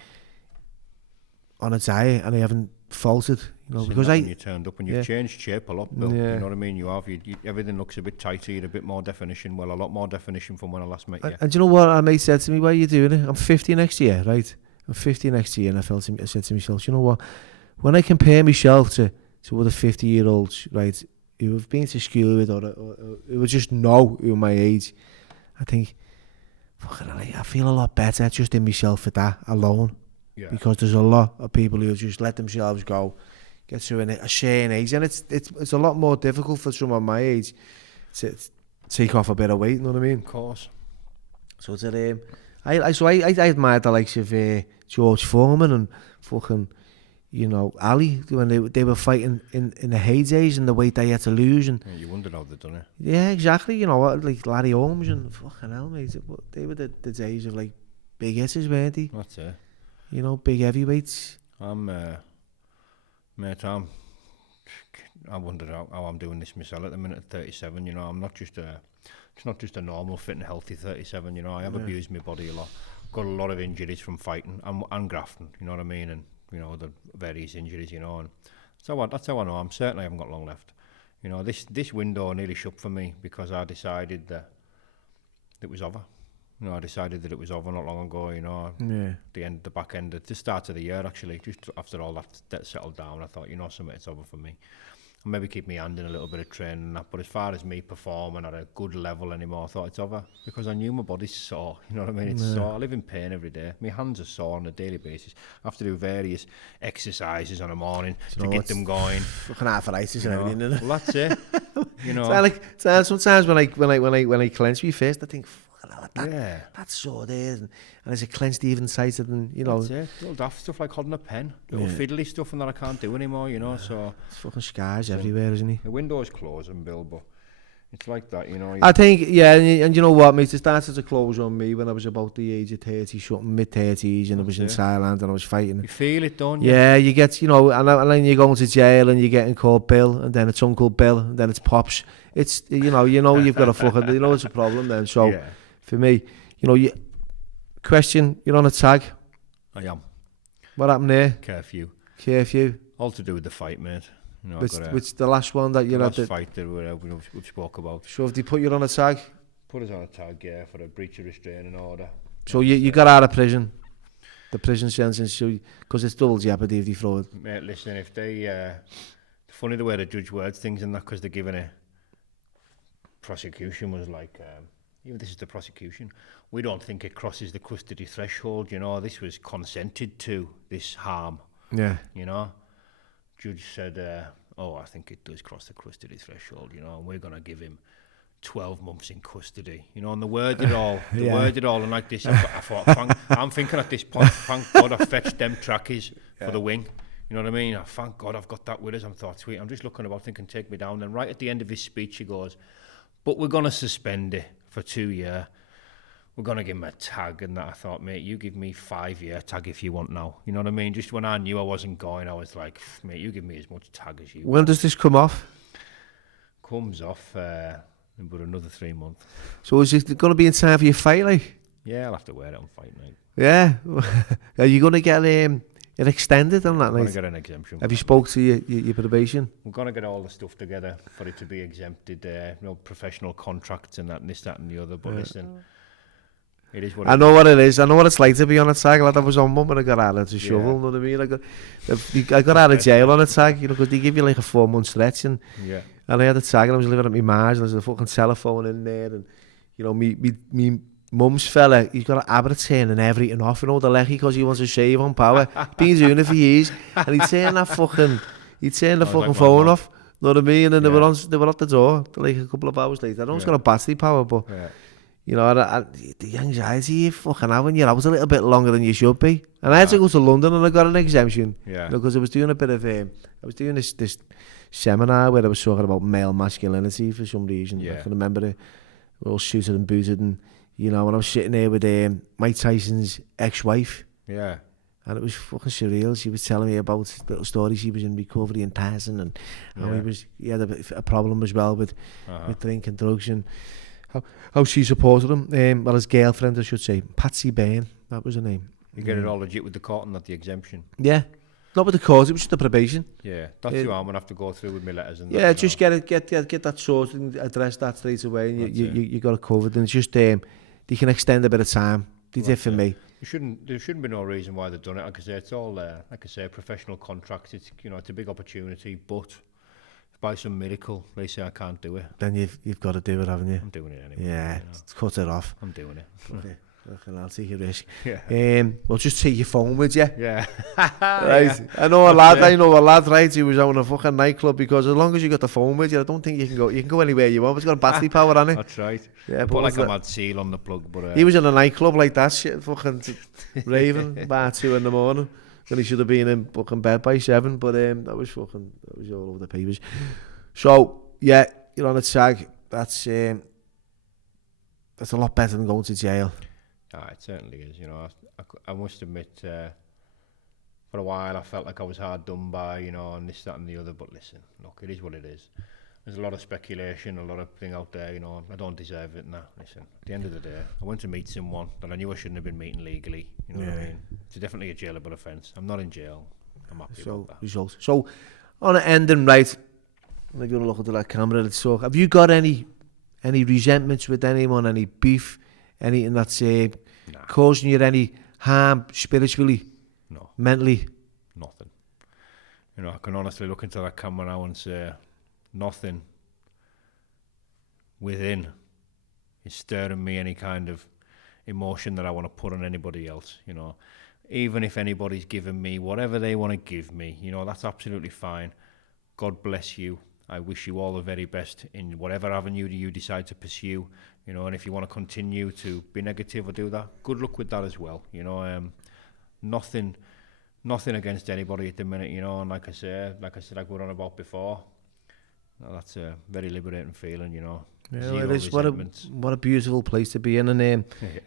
on a diet, and I haven't faltered, you know, because you turned up and you've changed shape a lot, Bill. You know what I mean? You have. Everything looks a bit tighter, you're a bit more definition. Well, a lot more definition from when I last met you. And do you know what a mate said to me? Why are you doing it? I'm 50 next year, right? I'm 50 next year, and I said to myself, you know what? When I compare myself to other 50-year-olds, right, who have been to school with or who just know who are my age, I think, fucking hell, I feel a lot better just in myself for that alone. Yeah. Because there's a lot of people who just let themselves go, get to a certain age, and it's a lot more difficult for someone my age to take off a bit of weight. You know what I mean? Of course. So it's I admire the likes of George Foreman and fucking, you know, Ali, when they were fighting in the heydays and the weight they had to lose. And you wondered how they done it. Yeah, exactly. You know, like Larry Holmes and fucking hell, mate. They were the days of like big hitters, weren't they? That's it. You know, big heavyweights. Mate, I wonder how I'm doing this myself at the minute at 37. You know, I'm not just it's not just a normal fit and healthy 37. You know, I have abused my body a lot. Got a lot of injuries from fighting and grafting. You know what I mean? And you know, the various injuries. You know, and that's how I know. I'm certain I haven't got long left. You know, this window nearly shut for me because I decided that it was over. You know, I decided that it was over not long ago, you know, the back end, at the start of the year, actually, just after all that settled down, I thought, you know, something, it's over for me. I'll maybe keep my hand in a little bit of training and that, but as far as me performing at a good level anymore, I thought it's over, because I knew my body's sore, you know what I mean? It's sore. I live in pain every day. My hands are sore on a daily basis. I have to do various exercises on a morning to get them going. Fucking arthritis and everything, isn't it? Well, that's it. You know. Sometimes when I clench my fist, I think, that's sore there, and as it clenched even tighter than, you know. That's it. Little daft stuff like holding a pen, little fiddly stuff and that I can't do anymore, you know. So it's fucking scars everywhere, isn't he? The window's closing, Bill, but it's like that, you know. I think, and you know what, mate, it started to close on me when I was about the age of 30-something, mid-30s, and I was in Thailand and I was fighting. You feel it, don't you? Yeah, you get, you know, and then you're going to jail and you're getting called Bill, and then it's Uncle Bill, and then it's Pops. It's, you know you've got a fucking, you know it's a problem then, so... Yeah. For me, you know, you're on a tag. I am. What happened there? Curfew. All to do with the fight, mate. You know, which the last one that you had? The last fight that we spoke about. So if they put you on a tag? Put us on a tag, yeah, for a breach of restraining order. So you got out of prison? The prison sentence, because it's double jeopardy if they throw it. Mate, listen, if they... funny the way the judge words things and that, because they're giving a... Prosecution was like... even this is the prosecution, we don't think it crosses the custody threshold, you know, this was consented to, this harm. Yeah. You know, judge said, I think it does cross the custody threshold, you know, and we're going to give him 12 months in custody, you know, and the word it all, and like this, I thought, I'm thinking at this point, thank God I fetched them trackies for the wing. You know what I mean? Thank God I've got that with us. I thought, sweet, I'm just looking about thinking, take me down. And right at the end of his speech, he goes, but we're going to suspend it for 2 years. We're going to give him a tag and that. I thought, mate, you give me 5-year tag if you want now. You know what I mean? Just when I knew I wasn't going, I was like, mate, you give me as much tag as you want. When does this come off? Comes off in about another 3 months. So is it going to be in time for your fight, like? Yeah, I'll have to wear it on fight night. Yeah? Are you going to get it extended on that night? I'm going to get an exemption. Have you spoke to your probation? We're going to get all the stuff together for it to be exempted, professional contracts and that and this, that and the other. But listen, it is what it is. I know what it is. I know what it's like to be on a tag. Like I was on one when I got out of the shovel, you know what I mean? I got out of jail on a tag, you know, because they give you like a 4-month stretch. And I had a tag and I was living at my marge and there's a fucking telephone in there. And, you know, me mum's fella, he's got a habit of turning everything off, you know, the leggy, because he wants to shave on power. Been doing it for years, and he'd turn the fucking phone off. Know what I mean? And they were at the door like a couple of hours later. I know it's got a battery power, but you know, the anxiety you fucking have when you're out a little bit longer than you should be. And I had to go to London, and I got an exemption. Because I was doing a bit of I was doing this seminar where I was talking about male masculinity for some reason. I can remember it. We're all suited and booted, and you know, when I was sitting there with Mike Tyson's ex-wife. And it was fucking surreal. She was telling me about little stories. She was in recovery in Tyson, and how he had a problem as well with drink and drugs, and how she supported him. Well, his girlfriend, I should say, Patsy Bain, that was her name. You get it all legit with the court and not the exemption. Yeah, not with the court. It was just the probation. Yeah, that's who I'm gonna have to go through with my letters. And yeah, just get that sorted and address that straight away, and you got it covered. And it's just they can extend a bit of time. They did for me. There shouldn't be no reason why they've done it. Like I say, it's all like I say, professional contracts. It's, you know, it's a big opportunity, but if by some miracle they say I can't do it, then you've got to do it, haven't you? I'm doing it anyway. Yeah, you know. Cut it off. I'm doing it. Okay. I'll take a risk. Yeah. Well, just take your phone with you. Yeah. Right. Yeah. I know a lad, right? He was out in a fucking nightclub, because as long as you got the phone with you, I don't think you can go. You can go anywhere you want. It's got a battery power on it. That's right. Yeah, but like a mad seal on the plug. But he was in a nightclub like that, shit, fucking raving about 2 in the morning, when he should have been in fucking bed by 7. But that was all over the papers. So yeah, you're on a tag. That's a lot better than going to jail. It certainly is. You know, I must admit, for a while I felt like I was hard done by, you know, and this, that and the other, but listen, look, it is what it is. There's a lot of speculation, a lot of thing out there, you know, I don't deserve it. Nah, listen, at the end of the day, I went to meet someone that I knew I shouldn't have been meeting legally, you know what I mean? It's definitely a jailable offence. I'm not in jail. I'm happy about that. Results. So, on an ending, right, I'm going to look into that camera, let's talk. Have you got any resentments with anyone, any beef, anything that's causing you any harm spiritually, mentally? Nothing. You know, I can honestly look into that camera now and say nothing within is stirring me any kind of emotion that I want to put on anybody else. You know, even if anybody's giving me whatever they want to give me, you know, that's absolutely fine. God bless you. I wish you all the very best in whatever avenue you decide to pursue, you know, and if you want to continue to be negative or do that, good luck with that as well, you know. Nothing against anybody at the minute, you know, and like I said, like we were on about before, that's a very liberating feeling, you know. Yeah, it is. What a beautiful place to be in, and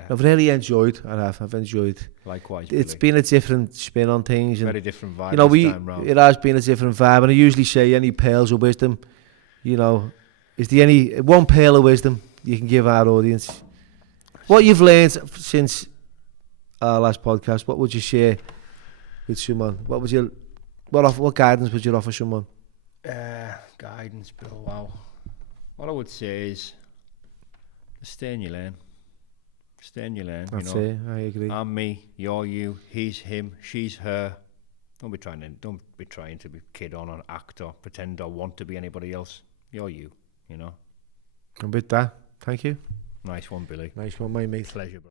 I've really enjoyed. I've enjoyed. Likewise, it's been a different spin on things, and very different vibe. You know, this time round. It has been a different vibe, and I usually say any pearls of wisdom. You know, is there any one pearl of wisdom you can give our audience? What you've learned since our last podcast? What would you share with someone? What guidance would you offer someone? Guidance, Bill. Wow. What I would say is, stay in your lane. Stay in your lane. That's you know? it. I agree. I'm me. You're you. He's him. She's her. Don't be trying to be kid on or act or pretend or want to be anybody else. You're you. You know. And with that, thank you. Nice one, Billy. Nice one, my mate. Pleasure, bro.